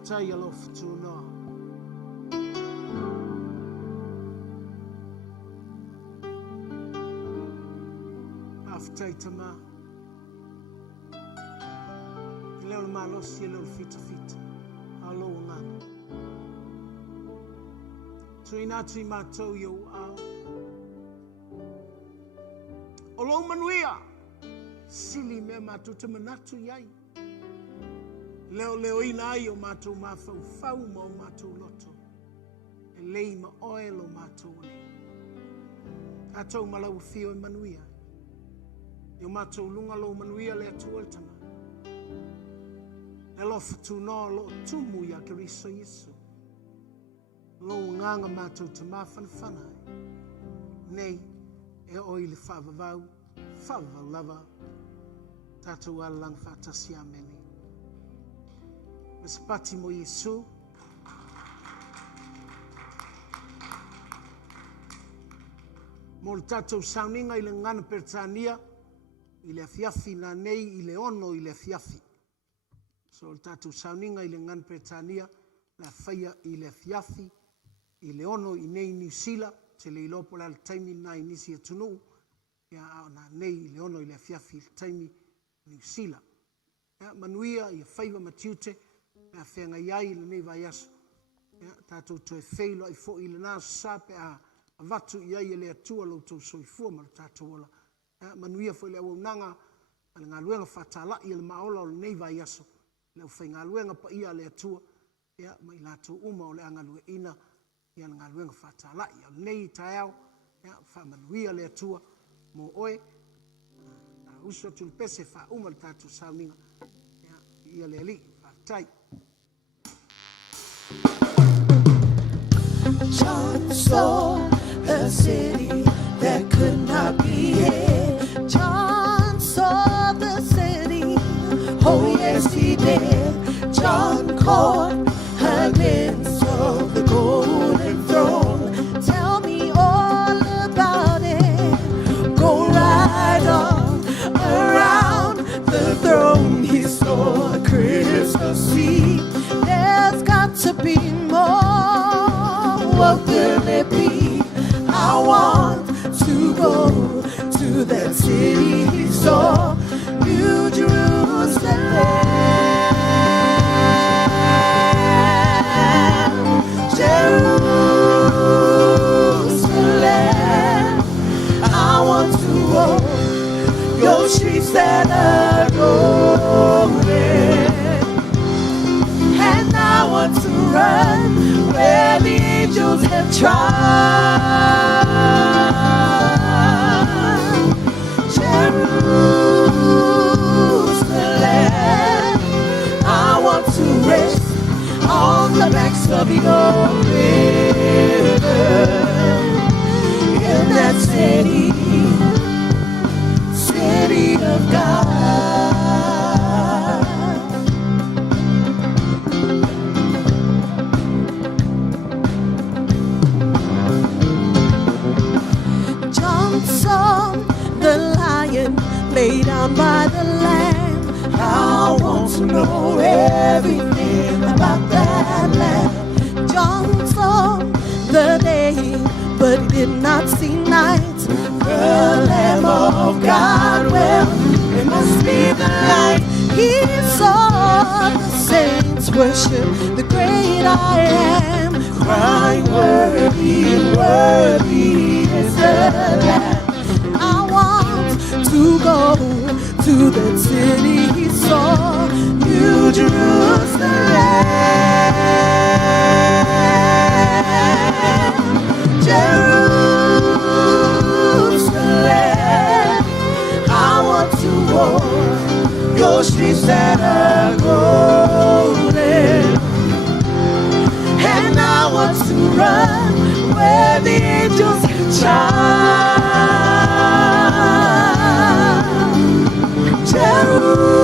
tai alo fatunoa. Aftai tama. Leo le malosi leo le fita. Alo ngana. Tuina tui mātou yo au. Olo manuia. Sili me mātou te manatu iai. Leo ina ai o mātou mawhau ma o mātou loto. E lei ma oel o mātou ole. Tātou malau whio e manuia. Yo mātou lunga lo manuia le atua le tama. E lo whatu no lo tumu ia Keriso Yesu. Lo nganga mātou te mawhanawhana. Nei, e oi le whavavau lava. Tātou alang whatasi amene. Spati mo Yesu. Mo le tātou sauninga i le ngana pertania, i le afiafi na nei, i le ono i le afiafi. So le tātou sauninga i le ngana pertania, la whaia i le afiafi, i le ono i nei New Zealand, te le ilopo la le taimi na inisi atunu, ia na nei i le ono i le afiafi, le taimi New Zealand. Manuia i a whaiva matiute, a whenga iai le nei vai aso. Tātou toi wheilo i fo i le nā sape a watu iai e le atua lo tau soifua ma le tātou ola. Manuia fo i le awaunanga a le ngā luenga whatala i le maola o le nei vai aso. Le whai ngā luenga pa ia le atua ma i lātou uma o le anga lue ina i le ngā luenga whatala i le nei tai au wha manuia le atua mo oe na uso tu le pese wha uma le tātou sauninga i le ali whatai. John saw the city that could not be hid. John saw the city, oh yes he did. John caught a glimpse of the golden throne. Tell me all about it. Go right on around the throne. He saw a crystal sea. There's got to be more. What will it be? I want to go to that city he saw, New Jerusalem. Jerusalem, I want to walk your streets that are golden, and I want to run where the angels have tried. Jerusalem, I want to rest on the banks of your river. In that city of God. Saw the lion lay down by the lamb. I want to know everything about that lamb. John saw the day, but he did not see night. The Lamb of God, well, it must be the light. He saw the saints worship the great I am, crying, worthy, worthy is the Lamb. I want to go to that city he saw, New Jerusalem. Jerusalem, I want to walk your streets that are golden, and I want to run where the angels can shine. Jerusalem,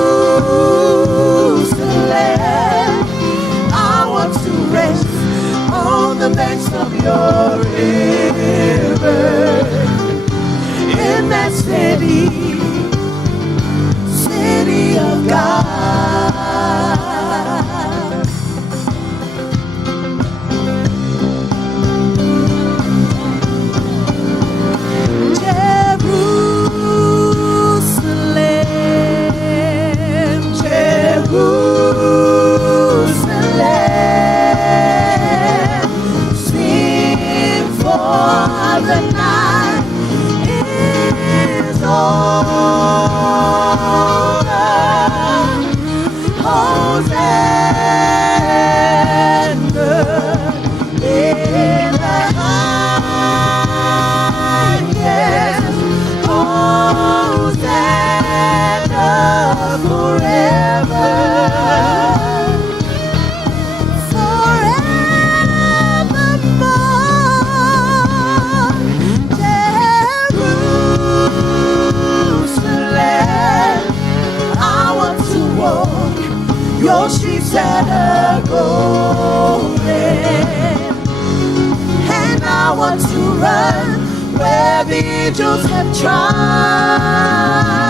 better go there. And I want to run where the angels have tried.